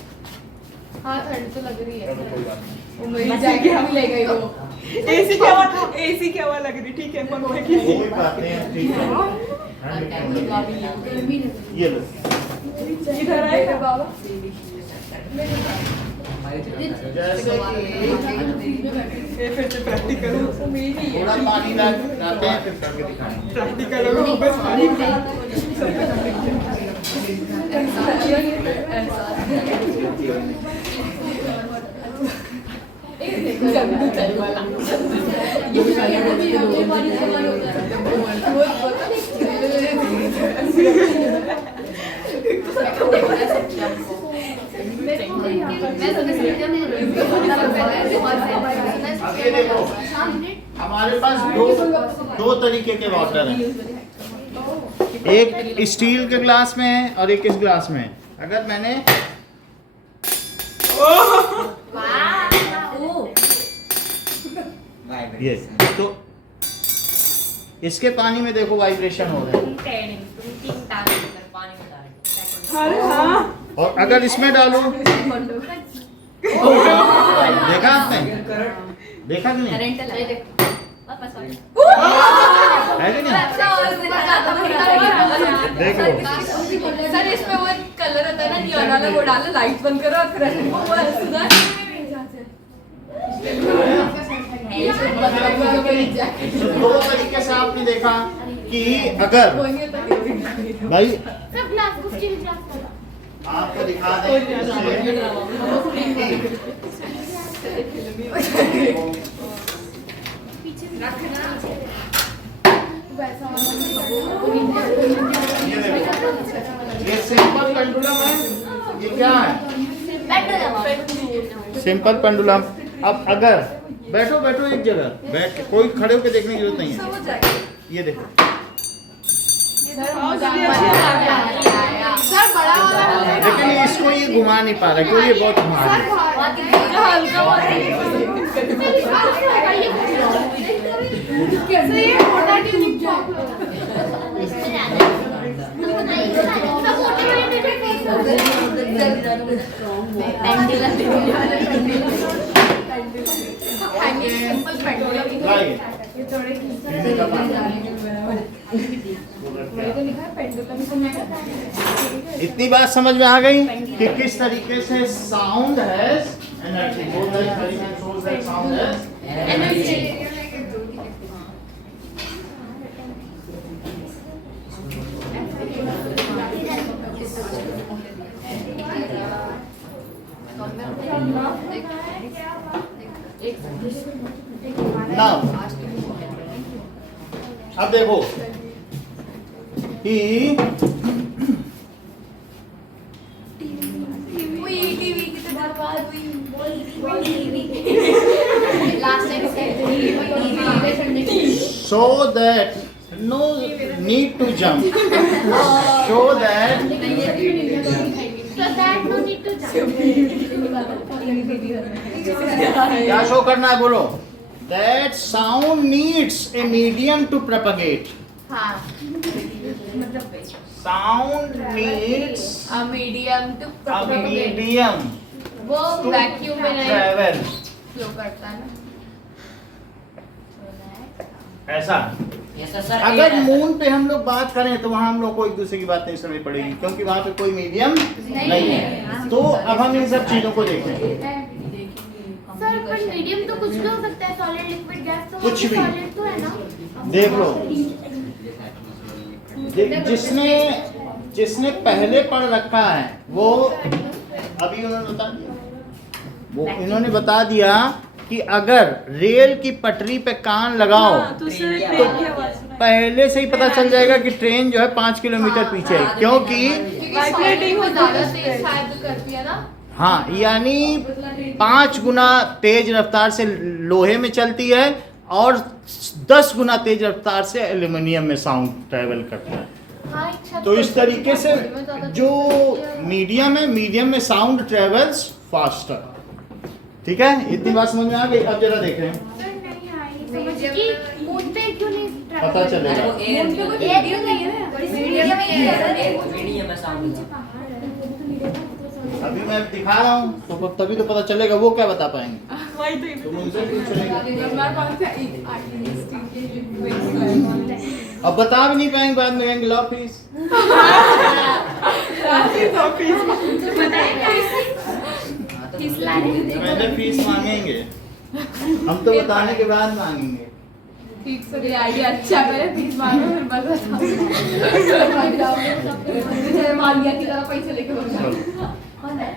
हाँ ठंड तो लग रही है। चलो कोई बात नहीं, वो मेरी जैकेट भी ले गई वो। एसी क्या हुआ लग रही, ठीक है पंखे की। कोई बात नहीं है, ठीक है। ठंड ये लो, इधर आए बाबा जैसे कि ये फिर से प्रैक्टिकल थोड़ा पानी डालते हैं फिर करके दिखाएंगे। प्रैक्टिकल होगा बस पानी अब ये देखो हमारे पास दो तरीके के वाटर हैं, एक स्टील के ग्लास में है और एक इस ग्लास में है। अगर मैंने ये तो इसके पानी में देखो वाइब्रेशन हो रहा है, अरे हाँ और अगर इसमें डालो, देखा आपने, देखा कि नहीं, है कि नहीं? देख लो, सर इसमें वो कलर होता है ना नियॉन वाला, वो डालो, लाइट बंद करो और फिर वो सुना दो तरीके से आपने देखा कि अगर भाई आपको दिखा दें ये सिंपल पेंडुलम है, ये क्या है? Simple pendulum. अब अगर बैठो बैठो एक जगह बैठ के, कोई खड़े होकर देखने की जरूरत नहीं है। ये देखो सर बड़ा वाला लेकिन इसको ये घुमा नहीं पा रहा क्योंकि ये बहुत घुमा रहा है। कैसे ये मोटा ट्यूब लाइए। इतनी बात समझ में आ गई कि किस तरीके से sound has energy, sound has energy. Now अब देखो कि so that no need to jump, so that क्या शो करना है बोलो? That sound needs a medium to propagate. Sound needs a medium to a medium वो वैक्यूम में नहीं travel. फ्लो करता है ना। ऐसा सर अगर मून पे हम लोग बात करें तो वहाँ हम लोग को एक दूसरे की बात नहीं समझ पड़ेगी क्योंकि वहाँ पे कोई मीडियम नहीं है। तो अब हम इन सब चीजों को देखें। सर पर मीडियम तो कुछ भी हो सकता है, सॉलिड लिक्विड गैस तो कुछ भी। सॉलिड तो है ना। देख लो, जिसने पहले पढ़ रखा है वो अभी उन्होंने बता दिया, वो इन्होंने बता दिया कि अगर रेल की पटरी पे कान लगाओ तो पहले से ही पता चल जाएगा कि ट्रेन जो है 5 किलोमीटर पीछे है, क्योंकि वाइब्रेटिंग को ज्यादा तेज शायद करती है ना। हाँ यानी 5 गुना तेज रफ्तार से लोहे में चलती है और 10 गुना तेज रफ्तार से एल्युमिनियम में साउंड ट्रैवल करता है। हाँ, अच्छा, तो इस तरीके से जो मीडियम है, मीडियम में साउंड ट्रेवल्स फास्टर। ठीक है, इतनी बात समझ में आ गई। अब जरा देखें, सर नहीं आई समझ कि मून पे क्यों नहीं travel पता करते? चलेगा। वो एयर मीडियम नहीं है ना मीडियम है साउंड का। अभी मैं दिखा रहा हूँ तो तभी तो पता चलेगा, वो क्या बता पाएंगे। वही तो तुम उनसे पूछ रहे हो। हमारे पास है एक आर्टिस्ट के अब बता भी नहीं पाएंगे, बाद में कहेंगे लो फीस। पहले फीस मांगेंगे, हम तो बताने के बाद मांगेंगे। ठीक से आइडिया अच्छा करे फीस मांगो फिर बस बताओ मान लिया कि जरा पैसे लेके बोल कौन है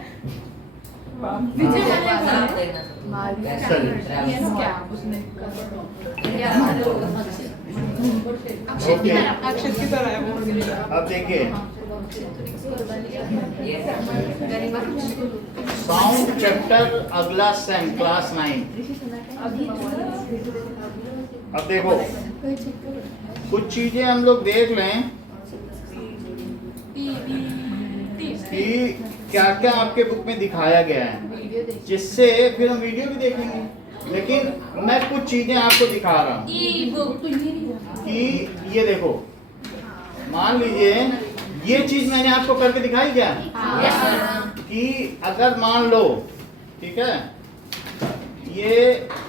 विजय आप देखना क्या उसने ओके, अक्षत की तरह है वो। अब देखिए साउंड चैप्टर अगला सेम क्लास 9। अब देखो कुछ चीजें हम लोग देख लें कि क्या क्या आपके बुक में दिखाया गया है, जिससे फिर हम वीडियो भी देखेंगे। लेकिन मैं कुछ चीजें आपको दिखा रहा हूँ कि ये देखो, मान लीजिए ये चीज मैंने आपको करके दिखाई क्या कि अगर मान लो, ठीक है, ये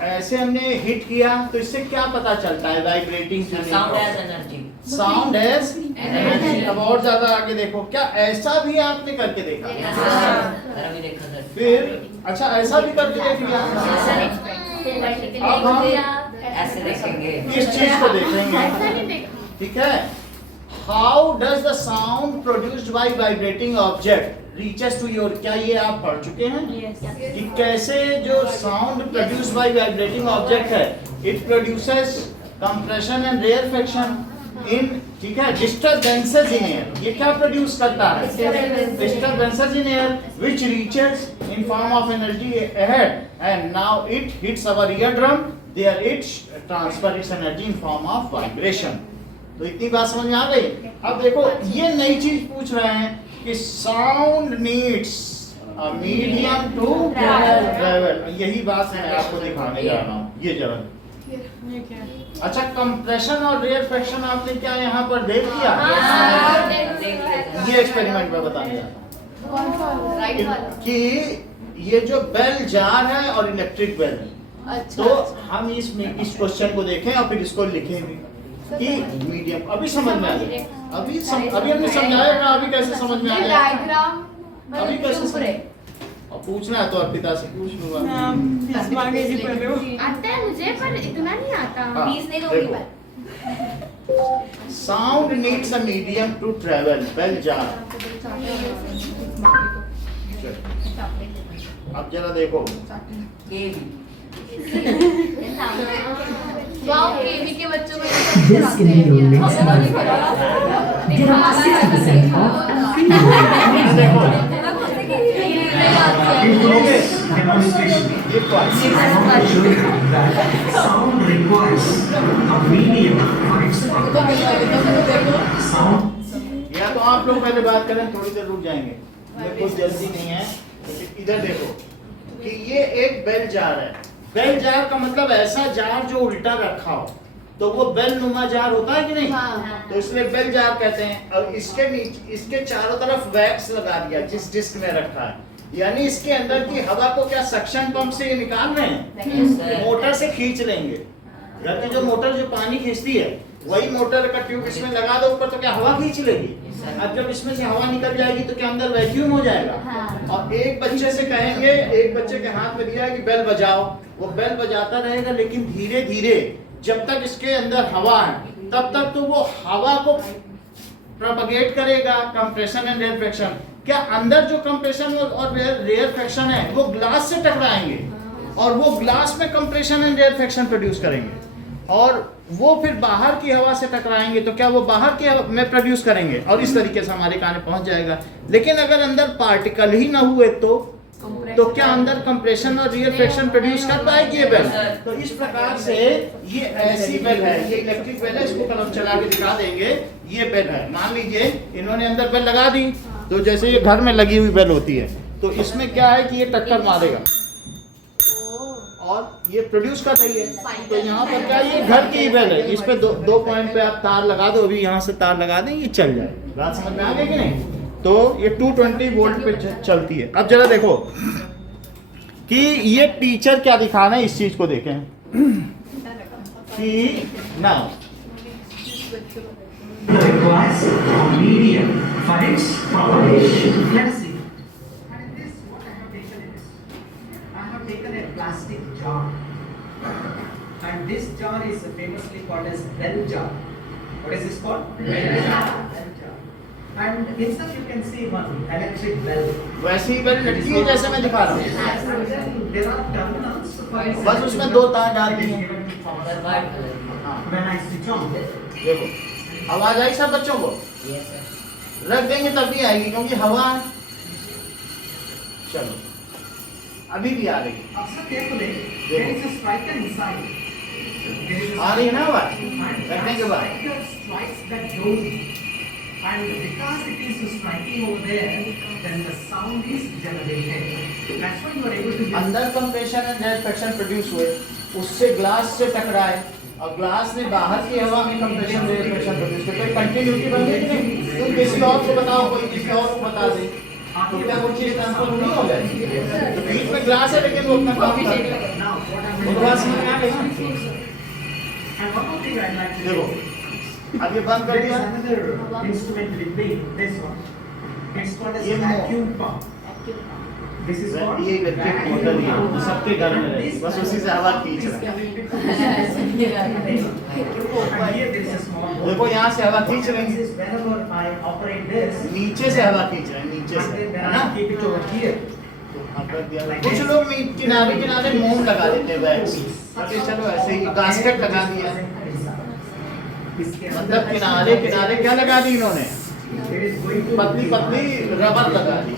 ऐसे हमने हिट किया तो इससे क्या पता चलता है? Vibrating sound as energy. Sound as energy. अब और ज्यादा आगे देखो, क्या ऐसा भी आपने करके देखा? अभी देखा सर। फिर अच्छा ऐसा भी करके देख लिया। अब हम ऐसे देखेंगे। इस चीज को देखेंगे, ऐसा नहीं देखा। ठीक है। How does the sound produced by vibrating object reaches to your, क्या ये आप पढ़ चुके हैं कि कैसे जो sound produced by vibrating object है, it produces compression and rarefaction in, ठीक है, डिस्टरबेंसेस इन एयर। ये क्या प्रोड्यूस करता है? Disturbances in air which reaches in form of energy ahead and now it hits our ear drum, there it transfer its energy in form of vibration. तो इतनी बात समझ में आ गई। अब देखो ये नई चीज पूछ रहे हैं कि sound needs a medium to travel. यही बात मैं आपको दिखाने जा रहा हूँ। ये जरा अच्छा, कंप्रेशन और रेयरफेक्शन आपने क्या यहाँ पर देख लिया? ये एक्सपेरिमेंट में बताने जा रहा हूँ कि ये जो बेल जार है और इलेक्ट्रिक बेल है, तो हम इस क्वेश्चन को देखें और फिर इसको लिखें भी कि मीडियम। अभी समझ में आ गया, अभी हमने समझाया था, अभी कैसे समझ में आ गया? डायग्राम अभी कैसे समझ, और पूछना है तो अर्पिता से पूछ लूंगा। फीस मांगेगी पहले वो। आता है मुझे पर इतना नहीं आता। फीस नहीं दोगी पर sound needs a medium to travel, bell jar. अब जरा देखो, केवी। वाओ, केवी के बच्चों को ये सब This सिखाते हैं। scenario makes ये Get up to 60% off free देखो demonstration. ये class I want to show you that sound requires a medium for its sound. या तो आप लोग पहले बात करें, थोड़ी देर रुक जाएंगे, मेरे को जल्दी नहीं है। इधर देखो कि ये एक बेल जार है। बेल जार का मतलब ऐसा जार जो उल्टा रखा हो, तो वो बेल नुमा जार होता है कि नहीं? तो इसलिए बेल जार कहते हैं। और इसके नीचे, इसके चारों तरफ वैक्स लगा दिया जिस डिस्क में रखा है, यानी इसके अंदर की हवा को क्या सक्शन पंप से ये निकाल रहे हैं, मोटर से खींच लेंगे। घर की जो मोटर जो पानी खींचती है, वही मोटर का ट्यूब इसमें लगा दो ऊपर, तो क्या हवा खींच लेगी। अब जब इसमें से हवा निकल जाएगी तो क्या अंदर वैक्यूम हो जाएगा। और एक बच्चे से कहेंगे, एक बच्चे के हाथ में दिया है कि बेल बजाओ, वो बेल बजाता रहेगा, लेकिन धीरे धीरे जब तक इसके अंदर हवा है तब तक तो वो हवा को प्रोपगेट करेगा, कंप्रेशन एंड रेयरफेक्शन। क्या अंदर जो कंप्रेशन और रेयरफेक्शन है वो ग्लास से टकराएंगे और वो ग्लास में कंप्रेशन एंड रेयरफेक्शन प्रोड्यूस करेंगे, और वो फिर बाहर की हवा से टकराएंगे तो क्या वो बाहर की हवा में प्रोड्यूस करेंगे, और इस तरीके से हमारे कान पहुंच जाएगा। लेकिन अगर अंदर पार्टिकल ही ना हुए तो क्या अंदर कंप्रेशन और रियरफेक्शन प्रोड्यूस कर पाएगी ये बेल? तो इस प्रकार से ये ऐसी बेल है, ये इलेक्ट्रिक बेल है, इसको कलम चला के दिखा देंगे। ये बेल है, मान लीजिए इन्होंने अंदर बेल लगा दी, तो जैसे ये घर में लगी हुई बेल होती है, तो इसमें क्या है कि ये टक्कर मारेगा, और ये प्रोड्यूस कर रही है। तो यहाँ पर क्या ये घर की बेल है, इस पे दो पॉइंट पे आप तार लगा दो, अभी यहाँ से तार लगा दें, ये चल जाए। बात समझ में आ गई कि नहीं? तो ये 220 वोल्ट पे चलती है। अब जरा देखो कि ये टीचर क्या दिखा रहे हैं, इस चीज को देखें कि ना requires a medium for its propagation. Let us see. And in this, what I have taken is, I have taken a plastic jar, and this jar is famously called as bell jar. What is this called? Bell jar. Bell jar. And inside you can see one electric bell. वैसी ही bell लटकी है जैसे मैं दिखा रहा हूँ, And then there are terminals for बस उसमें 2 तार डाल दिए। when I switch on. देखो आवाज आई सब बच्चों को? Yes, sir. रख देंगे तब भी आएगी, क्योंकि हवा। चलो अभी भी आ रही है, Observe carefully. There is a striker inside. There is a आ रही है ना आवाज And रखने के बाद? striker strikes that dome. And because it is striking over there, then the sound is generated. That's why you are able to hear. अंदर compression and reflection produce हुए, उससे ग्लास से टकराए और ग्लास ने बाहर की हवा में कंप्रेशन रिफ्लेक्शन प्रोड्यूस किया, तो कंटिन्यूटी बन गई कि नहीं? तुम किसी और को बताओ, कोई किसी और को बता दे, तो क्या वो चीज ट्रांसफर नहीं हो जाएगी? तो बीच में ग्लास है लेकिन वो अपना काम कर रहा है। Now, what I'm वो तो बात समझ में आ गई? And one more thing I'd like to देखो do. अब ये बंद कर There is दिया, another instrument with me. This one. It's called as ये vacuum pump. This is called ये इलेक्ट्रिक मोटर ही है, सबके घर में रहेगी, बस उसी से हवा खींच रहा है। And here there is a small ball. देखो यहाँ से हवा खींच रही This है, is whenever I operate this, नीचे से हवा खींच रहे हैं, नीचे and से, then when है ना? I keep it over here. अब रख दिया। कुछ लोग किनारे किनारे मोम लगा देते हैं वैक्स, अरे चलो ऐसे ही गास्केट लगा दिया, मतलब किनारे किनारे क्या लगा दी इन्होंने, It is going to पतली पतली रबर लगा दी,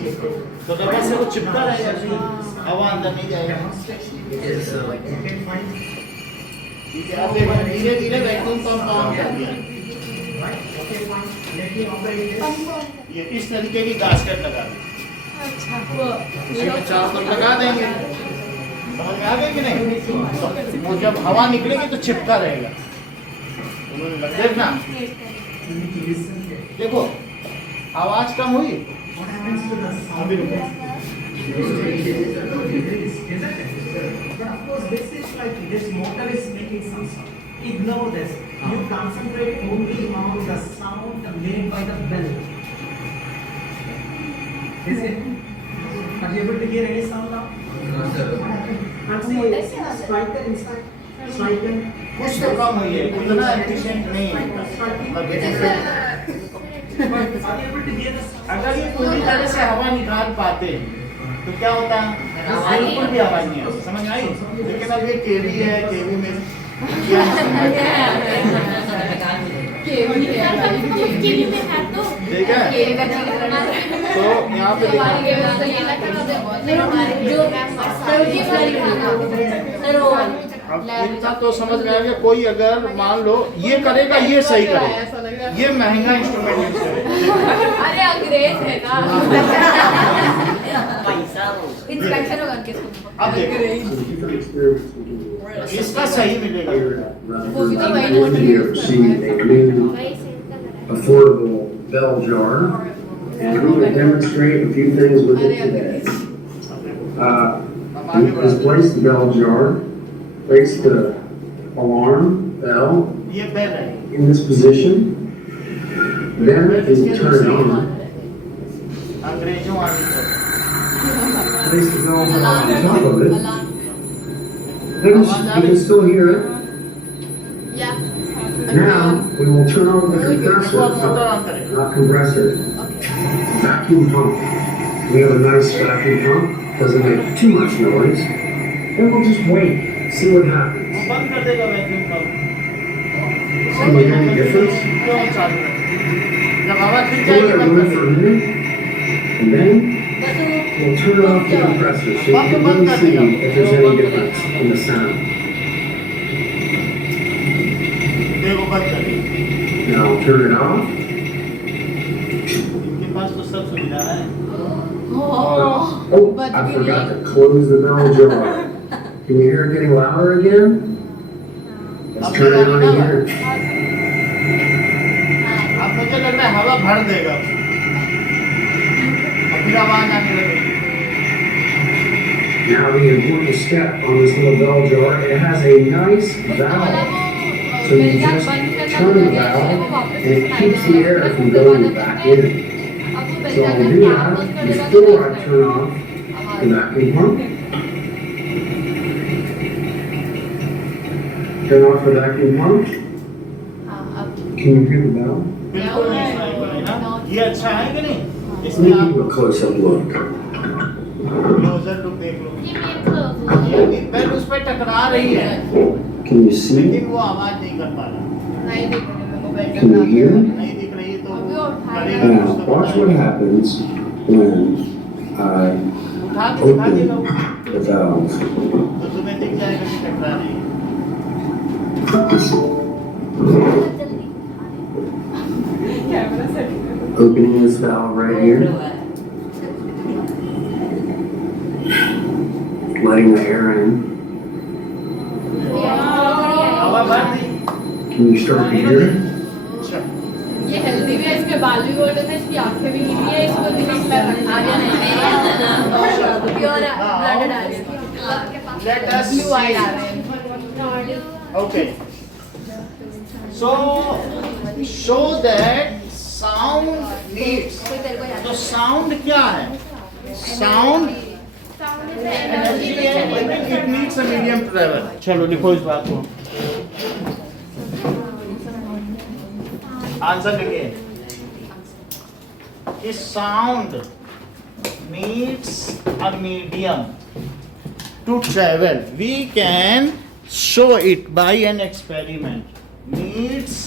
तो रबर से वो चिपका रहेगा, हवा अंदर नहीं जाएगा। ठीक है, अब देखो धीरे धीरे वैक्यूम पंप ऑन कर दिया, ये इस तरीके की गास्केट लगा दी, उसी में चारों तरफ लगा देंगे, समझ में आ गई कि नहीं? तो जब हवा निकलेगी तो चिपका रहेगा, देखना। देखो आवाज कम हुई, अभी रुको। But of course, this is like this motor is making some sound. Ignore this. You concentrate only on the sound made by the bell. Is it? Are you able to hear any sound now? And see, striker inside. Striker. कुछ तो कम हुई है, उतना efficient नहीं है, Are you able to hear the sound? अगर ये पूरी तरह से हवा निकाल पाते तो क्या होता है, बिल्कुल भी आवाज नहीं आती, समझ आई? लेकिन अब ये केवी है, केवी में ठीक है, तो यहाँ पे अब इतना तो समझ में आ गया। कोई अगर मान लो ये करेगा, ये सही करेगा, ये महंगा इंस्ट्रूमेंट यूज करेगा, अरे अंग्रेज है ना, पैसा वो इंस्पेक्शन होगा उनके स्कूल में। अब देखो इसका सही मिलेगा, Here, see a new affordable bell jar, and we're going to demonstrate a few things with it today. We place the bell jar, place the alarm bell ये बेल है, in this position, then we turn it on. अंग्रेजों वाली तरह। Place the bell jar on top of it. You can still hear it. Now, we will turn on the compressor, not compressor, vacuum pump. We have a nice vacuum pump, doesn't make too much noise. Then we'll just wait, see what happens. वो बंद कर देगा vacuum pump. See if there's any difference. क्यों चालू है? जब हवा खींच We'll जाएगी let it बंद run कर for a देगा। minute, and then we'll turn off the compressor so you can really see if there's any difference in the sound. देखो बंद कर दिया। Now I'll turn it off. इनके पास तो सब सुविधा है। Oh, I forgot to close the bell jar. Can you hear it getting louder again? Let's turn it on again. अब मुझे लग रहा है हवा भर देगा, फिर आवाज आने लगेगी। Now the important step on this little bell jar, it has a nice valve. So you just turn the valve and it keeps the air from going back in. So I'll do that before I turn off the vacuum pump. Turn off the vacuum pump. Can you hear the bell? बिल्कुल नहीं सुनाई पड़ेगा ना, ये अच्छा है कि नहीं? Let इसमें me आप give you a close-up look. Closure look देख लो, ये मेन क्लोज ये भी बेल उस पे टकरा रही है, Can you see? लेकिन वो आवाज नहीं कर पा रहा, नहीं देख रहे मेरे को बैठ Can you hear? नहीं दिख रही तो करेगा Now, कुछ तो watch what बताएगा। happens when I उठा के दिखा open देगा, the valve. तो तुम्हें दिख जाएगा कि टकरा रही है। Camera set Opening this valve right here, letting the air in. हवा भर दी, Can you start to hear it? अच्छा, ये हेल्दी भी है, इसके बाल भी गोल्डन है, इसकी आंखें भी नीली है, इसको दिमाग में आर्यन है pure blooded Aryan let us blue eyed see. Aryan Okay. So show that sound needs. तो sound क्या है? Sound energy है, लेकिन it needs a medium travel. चलो लिखो इस बात को। आंसर लिखिए। कि sound needs a medium to travel. We can show it by an experiment. Needs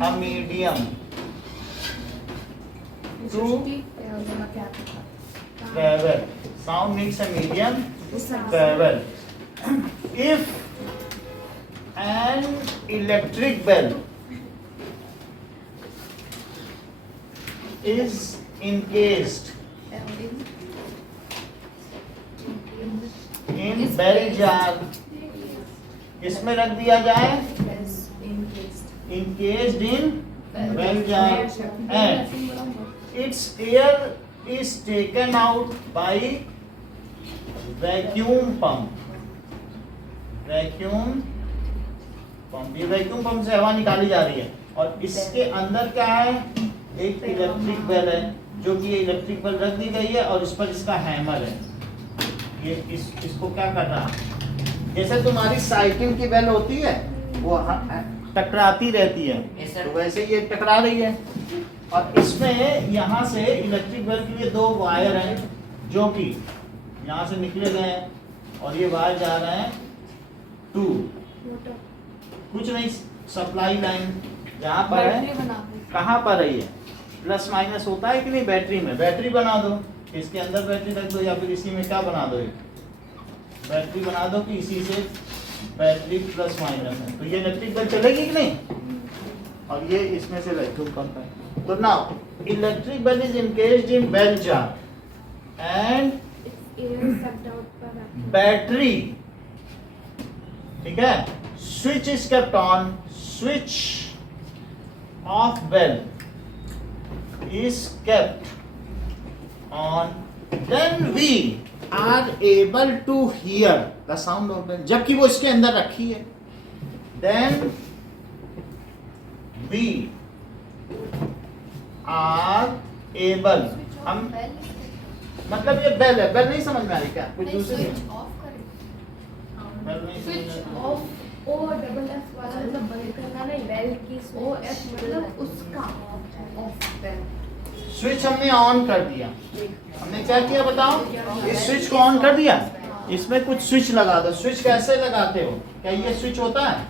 a medium to travel. Sound needs a medium to travel. If an electric bell is encased in bell jar, इसमें रख दिया जाए, encased in bell jar, and its air is taken out by vacuum pump. Vacuum pump, ये vacuum pump से हवा निकाली जा रही है, और इसके अंदर क्या है? एक इलेक्ट्रिक बेल है, जो कि ये इलेक्ट्रिक बेल रख दी गई है, और इस पर इसका हैमर है। ये इसको क्या कर रहा है? जैसे तुम्हारी साइकिल की बेल होती है, वो टकराती रहती है, तो वैसे ये टकरा रही है, और इसमें यहाँ से इलेक्ट्रिक बेल के लिए दो वायर हैं, जो कि यहाँ से निकले गए हैं, और ये वायर जा रहे हैं टू कुछ नहीं, सप्लाई लाइन जहाँ पर है, कहाँ पर है? ये प्लस माइनस होता है कि नहीं बैटरी में? बैटरी बना दो, इसके अंदर बैटरी रख दो, या फिर इसी में क्या बना दो? एक बैटरी बना दो कि इसी से बैटरी प्लस माइनस है, तो ये इलेक्ट्रिक बेल चलेगी कि नहीं? और ये इसमें से वैक्यूम पंप है। तो now electric bell is encased in bell jar and battery, ठीक है, switch is kept on, switch off bell is kept on, then we are able to hear the sound of bell, जबकि वो इसके अंदर रखी है, then we are able, हम मतलब ये बेल है, बेल नहीं समझ में आ रही क्या? कुछ दूसरी बेल नहीं समझ में आ रही। ओ डबल एफ वाला मतलब बंद करना नहीं, बेल की ओ एफ मतलब उसका ऑफ बेल। स्विच हमने ऑन कर दिया, हमने क्या किया बताओ? इस स्विच को ऑन कर दिया, इसमें कुछ स्विच लगा दो। स्विच कैसे लगाते हो? क्या ये स्विच होता है?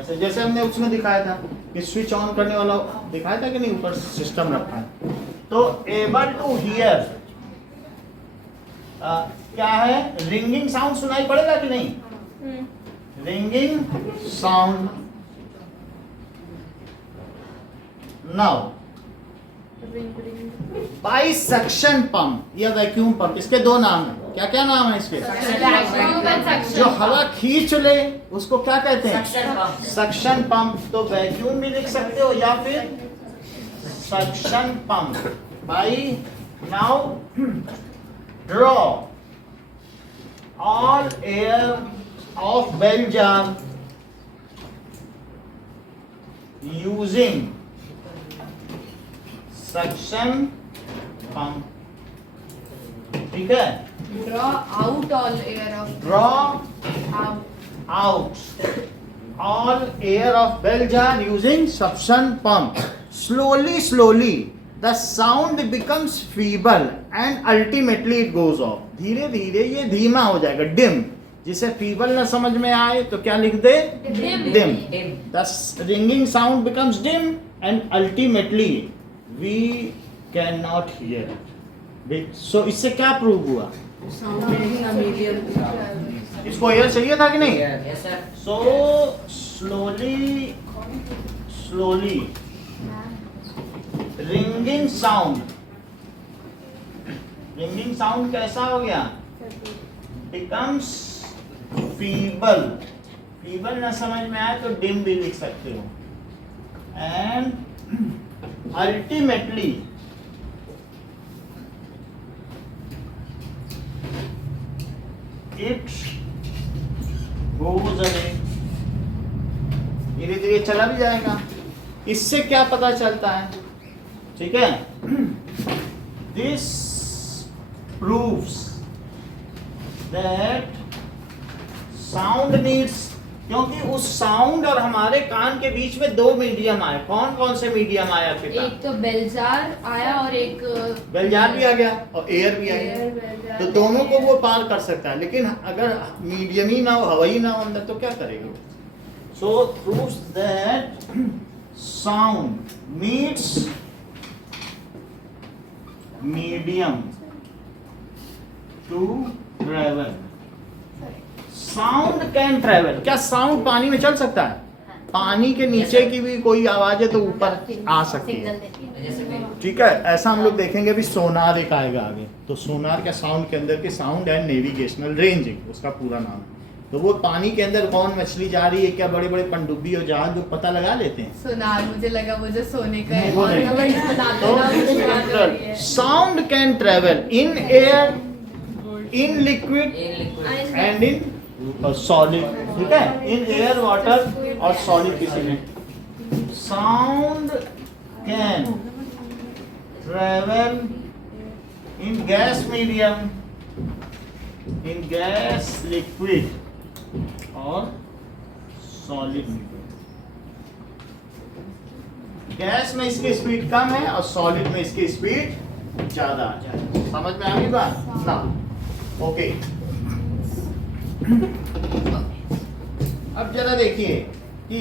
ऐसे जैसे हमने उसमें दिखाया था कि स्विच ऑन करने वाला दिखाया था कि नहीं, ऊपर सिस्टम रखा है। तो एबल टू हियर क्या है? रिंगिंग साउंड सुनाई पड़ेगा कि नहीं? Ringing sound. Now by suction pump या वैक्यूम पंप, इसके दो नाम हैं। क्या क्या नाम है इसके? जो हवा खींच ले उसको क्या कहते हैं? Suction pump. Suction pump. तो वैक्यूम भी लिख सकते हो या फिर suction pump. By now draw all air of bell jar using suction pump। ठीक है, Draw out all air of draw out. out all air of bell jar using suction pump। slowly the sound becomes feeble and ultimately it goes off। धीरे धीरे ये धीमा हो जाएगा, dim. जिसे feeble ना समझ में आए तो क्या लिख दे? Dim. The ringing sound becomes dim and ultimately we cannot hear it। so इससे क्या प्रूव हुआ? Sound is a medium. इसको एयर चाहिए था कि नहीं? Yes, sir. so slowly ringing sound कैसा हो गया? becomes feeble ना समझ में आए तो dim भी लिख सकते हो। and ultimately it goes away। धीरे धीरे चला भी जाएगा। इससे क्या पता चलता है? ठीक है, this proves that sound needs, क्योंकि उस साउंड और हमारे कान के बीच में दो मीडियम आए। कौन कौन से मीडियम आए आपके पास? एक तो बेलजार आया और एक बेलजार भी आ गया और एयर भी आ गया। तो दोनों को वो पार कर सकता है, लेकिन अगर मीडियम ही ना हो, हवा ही ना हो अंदर, तो क्या करेगा? So proves that sound needs medium to travel. Sound can travel. क्या साउंड पानी में चल सकता है? पानी के नीचे की भी कोई आवाज है तो ऊपर आ सकती है। जैसे कि ठीक है, ऐसा हम लोग देखेंगे। अभी सोनार एक आएगा आगे। तो सोनार का साउंड के अंदर के साउंड है नेविगेशनल रेंजिंग, उसका पूरा नाम। तो वो पानी के अंदर कौन मछली जा रही है, क्या बड़े बड़े पनडुब्बी और जहाज लोग पता लगा लेते हैं। सोनार, मुझे लगा वो जो सोने का है। वो नहीं। तो sound can travel in air, in liquid and in solid. ठीक है, इन एयर, वाटर और सॉलिड किसी में। Sound can travel in gas medium, in gas, liquid और सॉलिड मीडियम। गैस में इसकी स्पीड कम है और सॉलिड में इसकी स्पीड ज्यादा आ जाए। समझ में आ गई बात ना? ओके, अब जरा देखिए कि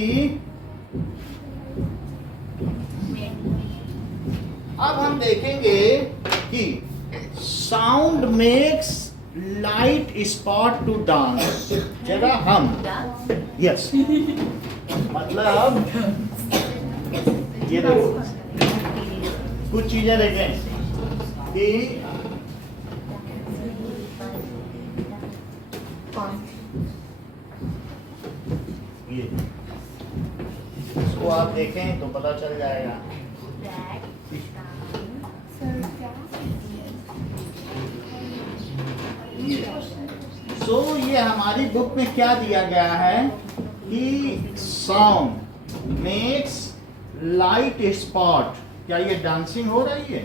अब हम देखेंगे कि sound makes light spot to dance. जरा हम यस मतलब ये देखो, कुछ चीजें देखें कि ये इसको आप देखें तो पता चल जाएगा। सो ये हमारी बुक में क्या दिया गया है कि साउंड मेक्स लाइट स्पॉट। क्या ये डांसिंग हो रही है?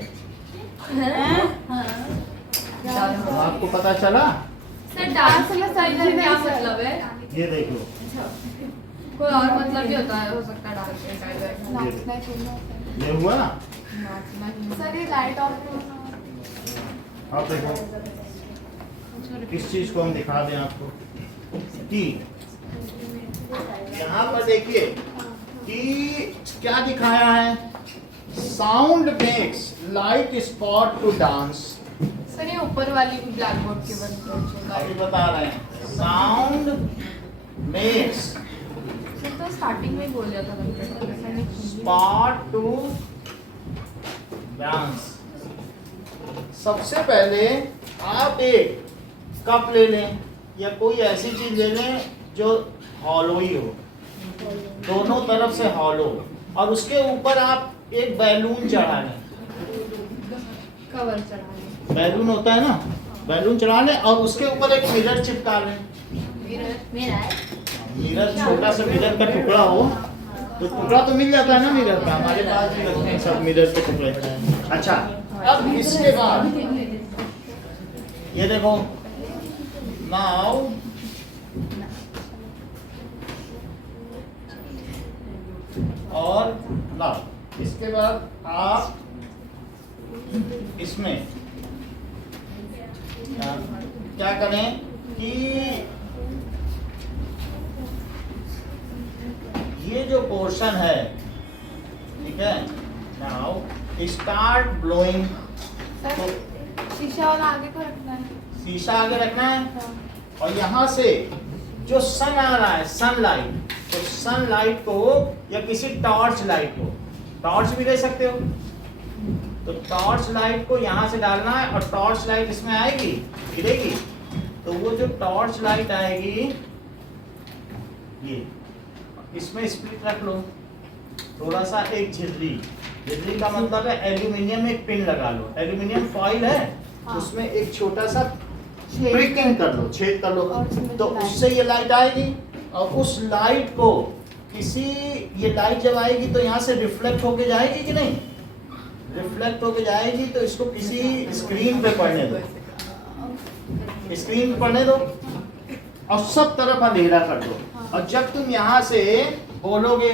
आपको पता चला? सर डांस में सर क्या मतलब है? ये देख लो, कोई और मतलब भी होता है, हो सकता है डांस में ये हुआ ना। सर ये लाइट ऑफ आप देखो, इस चीज को हम दिखा दें आपको कि यहाँ पर देखिए कि क्या दिखाया है। Sound makes light spot to dance. Sir ये ऊपर वाली ब्लैक बोर्ड के बंद अभी बता रहे हैं, साउंड मेक्स सर तो स्टार्टिंग में ही बोल जाता था स्पॉट टू डांस। सबसे पहले आप एक कप ले लें या कोई ऐसी चीज ले लें जो हॉलो ही हो, दोनों तरफ से हॉलो, और उसके ऊपर आप एक बैलून चढ़ा लें। कवर चढ़ा बैलून होता है ना, बैलून चढ़ा लें और उसके ऊपर एक मिरर चिपका लें। मिरर, छोटा सा मिरर का टुकड़ा हो, तो टुकड़ा तो मिल जाता है ना मिरर का, हमारे पास भी रखते हैं सब मिरर के टुकड़े। अच्छा, अब इसके बाद ये देखो, नाउ और नाउ इसके बाद आप इसमें क्या करें कि ये जो पोर्शन है, ठीक है, नाउ स्टार्ट ब्लोइंग। तो शीशा वाला आगे को रखना है, शीशा आगे रखना है, और यहाँ से जो सन आ रहा है, सनलाइट, तो सनलाइट को या किसी टॉर्च लाइट को, टॉर्च भी ले सकते हो, तो टॉर्च लाइट को यहाँ से डालना है और टॉर्च लाइट इसमें आएगी, गिरेगी, तो वो जो टॉर्च लाइट आएगी ये इसमें स्प्लिट रख लो, थोड़ा सा एक झिल्ली, झिल्ली का मतलब है एल्यूमिनियम एक पिन लगा लो, एल्यूमिनियम फॉइल है, उसमें एक छोटा सा प्रिकिंग कर लो, छेद कर लो, तो उससे ये लाइट आएगी, और उस लाइट को किसी, ये लाइट जब आएगी तो यहाँ से रिफ्लेक्ट होके जाएगी कि नहीं, रिफ्लेक्ट होके जाएगी, तो इसको किसी स्क्रीन पे पढ़ने दो, स्क्रीन पे पढ़ने दो, और सब तरफ अंधेरा कर दो, और जब तुम यहाँ से बोलोगे,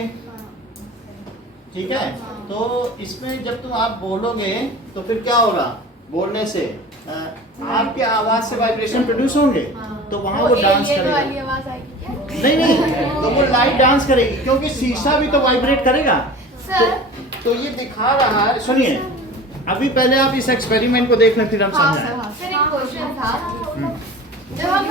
ठीक है, तो इसमें जब तुम आप बोलोगे तो फिर क्या होगा, बोलने से आपके आवाज से वाइब्रेशन प्रोड्यूस होंगे, तो वहाँ वो डांस करेगा। वाली आवाज आएगी क्या? नहीं, तो वो लाइट डांस करेगी, क्योंकि शीशा भी तो वाइब्रेट करेगा। सर तो ये दिखा रहा है, सुनिए, अभी पहले आप इस एक्सपेरिमेंट को देख लें, फिर हम समझाएं। सर एक क्वेश्चन था, जब हम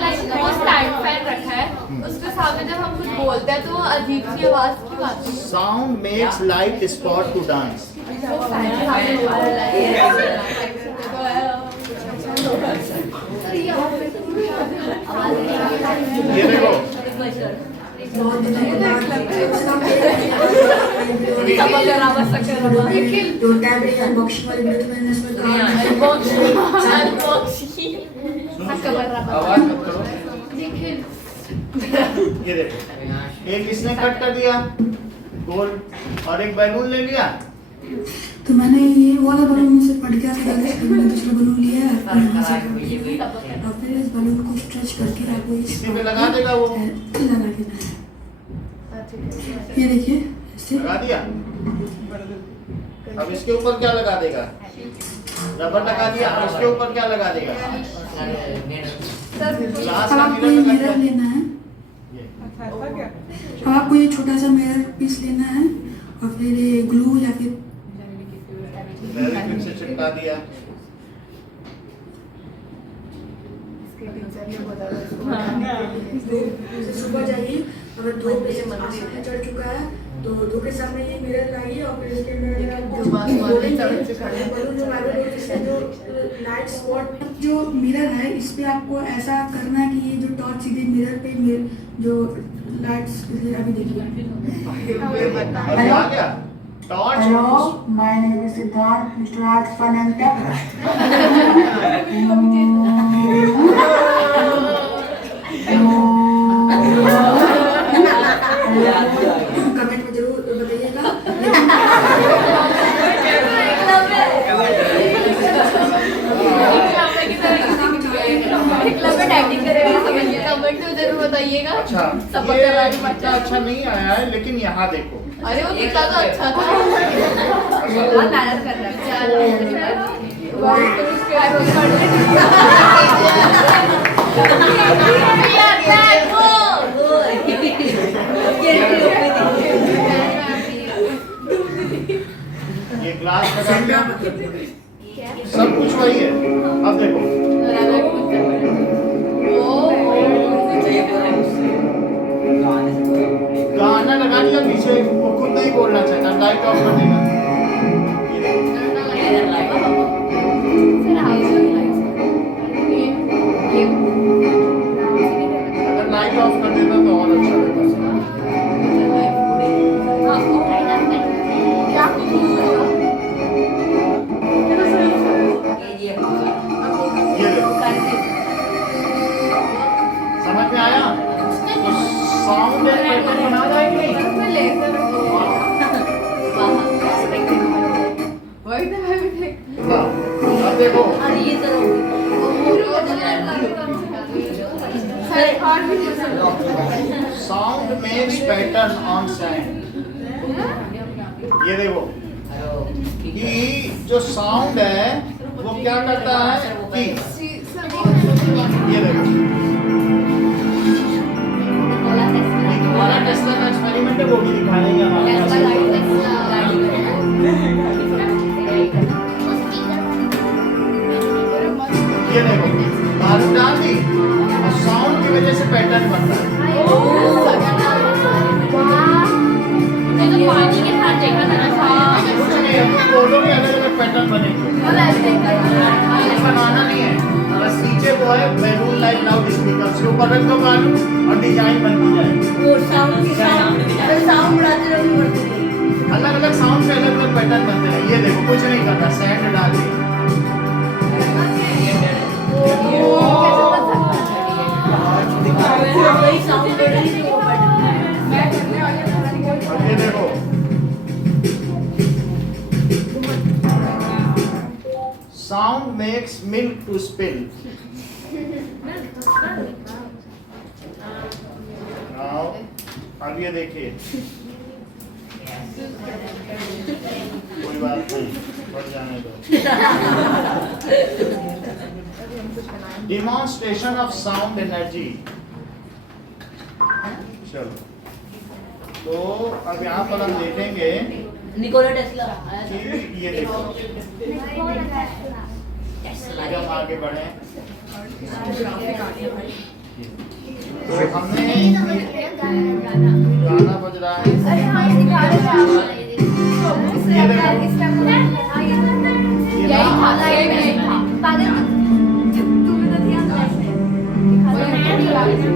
लाइक वो स्टैंड फैन रखा है, उसके सामने जब हम कुछ बोलते हैं तो वो अजीब सी आवाज क्यों आती है? Sound makes light spot to dance. ये देखो, आवाज मत करो। ये देखो, एक इसने कट कर दिया गोल, और एक बैलून ले लिया, तो मैंने ये वाला बलून मुझसे पड़ गया था, मैंने दूसरा बलून लिया है और फिर इस बलून को स्ट्रेच करके आपको इसी पे लगा देगा वो, लगा देना है। ये देखिए, इससे लगा दिया। अब इसके ऊपर क्या लगा देगा, रबर लगा दिया, और इसके ऊपर क्या लगा देगा, ग्लास अब का आपको ये मिरर मिरर लेना है, अब आपको ये छोटा सा मिरर पीस लेना है, और फिर ये ग्लू या फिर फेविक्विक से चिपका दिया। सुबह जाइए, अगर 2 बजे चढ़ चुका है तो 2 के सामने ये मिरर लाइए, और फिर इसके अंदर जो लाइट स्पॉट जो मिरर है, इस पे आपको ऐसा करना है कि ये जो टॉर्च सीधे मिरर पे जो लाइट्स, अभी देखिए आ गया torch. Hello, my name is Siddharth, mister art fun and tech. Comment में जरूर बताइएगा। कमेंट में जरूर बताइएगा। अच्छा, सबक ये करवानी इतना बच्चा। अच्छा नहीं आया है, लेकिन यहाँ देखो, अरे वो कितना तो अच्छा था। बहुत मेहनत कर रहा ये ग्लास लगा दिया, सब कुछ वही है। अब देखो, गाना लगा दिया पीछे, वो खुद नहीं बोलना चाहता, लाइट ऑफ कर देगा। तरह होगी। Sound makes pattern on sand. ये देखो कि जो साउंड है वो क्या करता है कि ये देखो हमारा टेस्ला का एक्सपेरिमेंट है, वो भी दिखाएंगे हमारे ये देखो बारूद डाल दी और साउंड की वजह से पैटर्न बनता है। पानी के साथ देखा था ना, कुछ नहीं, अपनी फोटो में अलग अलग पैटर्न बनेंगे, बनाना नहीं है, बस नीचे वो है बैलून लाइट लाउड स्पीकर, उसके ऊपर रख दो बालू और डिजाइन बनती जाएगी। वो साउंड बढ़ाते रहो, बढ़ते रहो। अलग अलग साउंड पे अलग अलग पैटर्न बनते हैं। ये देखो कुछ नहीं करता, सैंड डाल दी, वही साउंड दे रही थी वो पैटर्न। और ये देखो sound makes milk to spill. अब ये देखिए, कोई बात नहीं, बढ़ जाने दो। Demonstration of sound energy. चलो, तो अब यहाँ पर हम देखेंगे निकोला टेस्ला कि ये देखो, आगे हम आगे बढ़े तो हमने गाना बज रहा है, ये देखो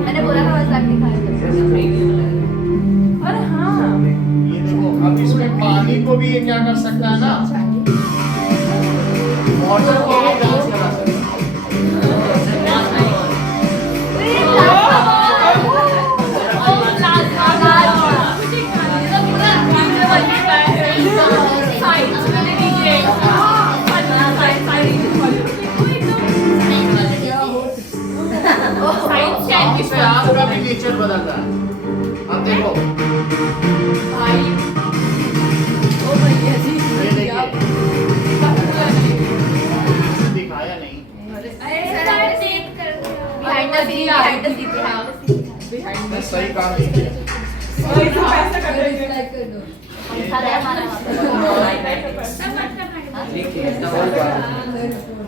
मैंने बोला था बस और हाँ ये देखो अब इसमें पानी को भी ये क्या कर सकता है ना, वाटर को भी डांस करा सकता है। इससे आपका भी नेचर बदल रहा है। अब देखो ये देखिए, दिखाया नहीं, सही काम नहीं किया।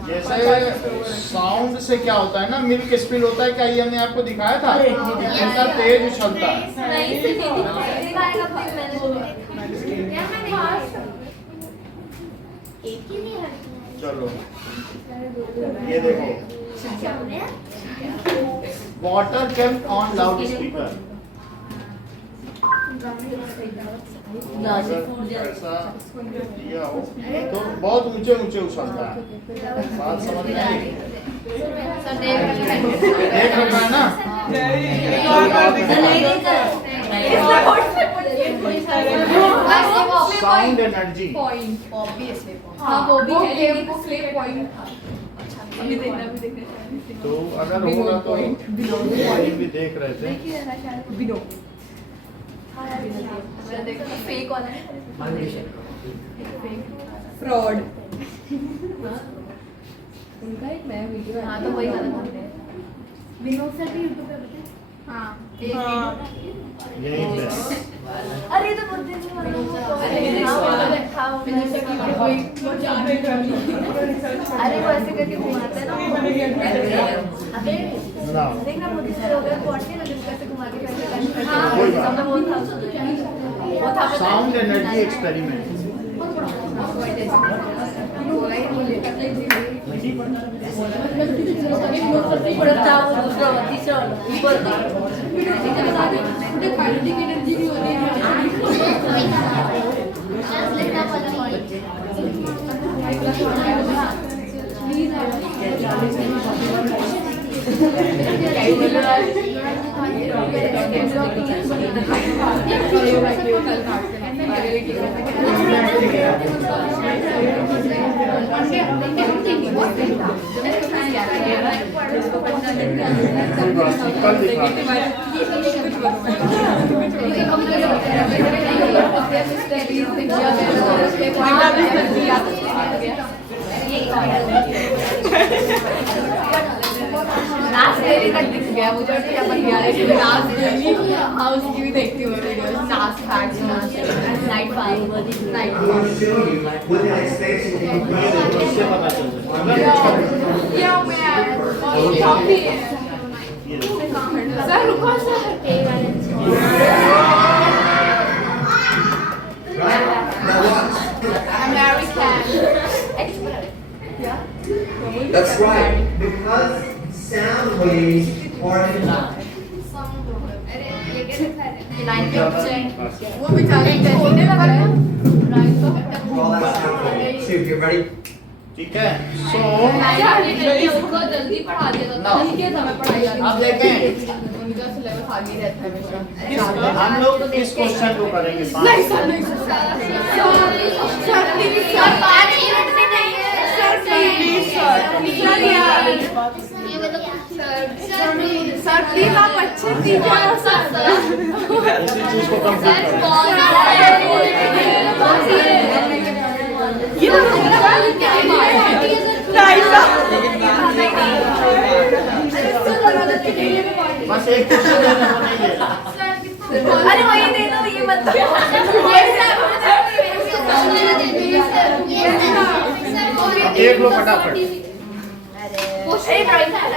जैसे साउंड से क्या होता है ना, मिल्क स्पिल होता है, क्या ये हमने आपको दिखाया था? इतना तेज उछलता है। चलो ये देखो, water kept on loud speaker. ऐसा दिया हो तो बहुत ऊंचे ऊंचे उछलता है, बात समझ में आई? देख रखा है ना? साउंड एनर्जी तो अगर होगा तो भी देख रहे थे। फेक वाला फ्रॉड। उनका एक नया वीडियो है। हाँ तो वही वाला था। विनोद सर भी यूट्यूब पे बताए। हाँ यही पे अरे तो बहुत दिन अरे वो ऐसे करके घुमाते हैं ना, देखना मोदी सर हो गए पहुंचते ना, जिसको ऐसे घुमा के वो था साउंड एनर्जी एक्सपेरिमेंट। नाच मेरी तक दिख गया मुझे और क्या बन गया है नाच डेली हाँ उसकी भी देखती हूँ वीडियोस नाच फैक्ट्स नाइट पार्टी नाइट इससे पता चल सर रुको sir That's right. Because sound waves are in वो बेचारे कहने लगा है all that sound waves. So if you're ready, ठीक है सो उसको जल्दी पढ़ा देता था ठीक है समय पढ़ाई अब देखें उनका सिलेबस आगे रहता है हमेशा हम लोग इस क्वेश्चन को करेंगे नहीं सर नहीं सर सर 5 मिनट में नहीं है सर प्लीज सर यार सर प्लीज आप अच्छे टीचर हो सर उसी चीज को कंप्लीट ये बस एक क्वेश्चन देना वो नहीं देना अरे वही दे दो ये मत देख लो फटाफट क्वेश्चन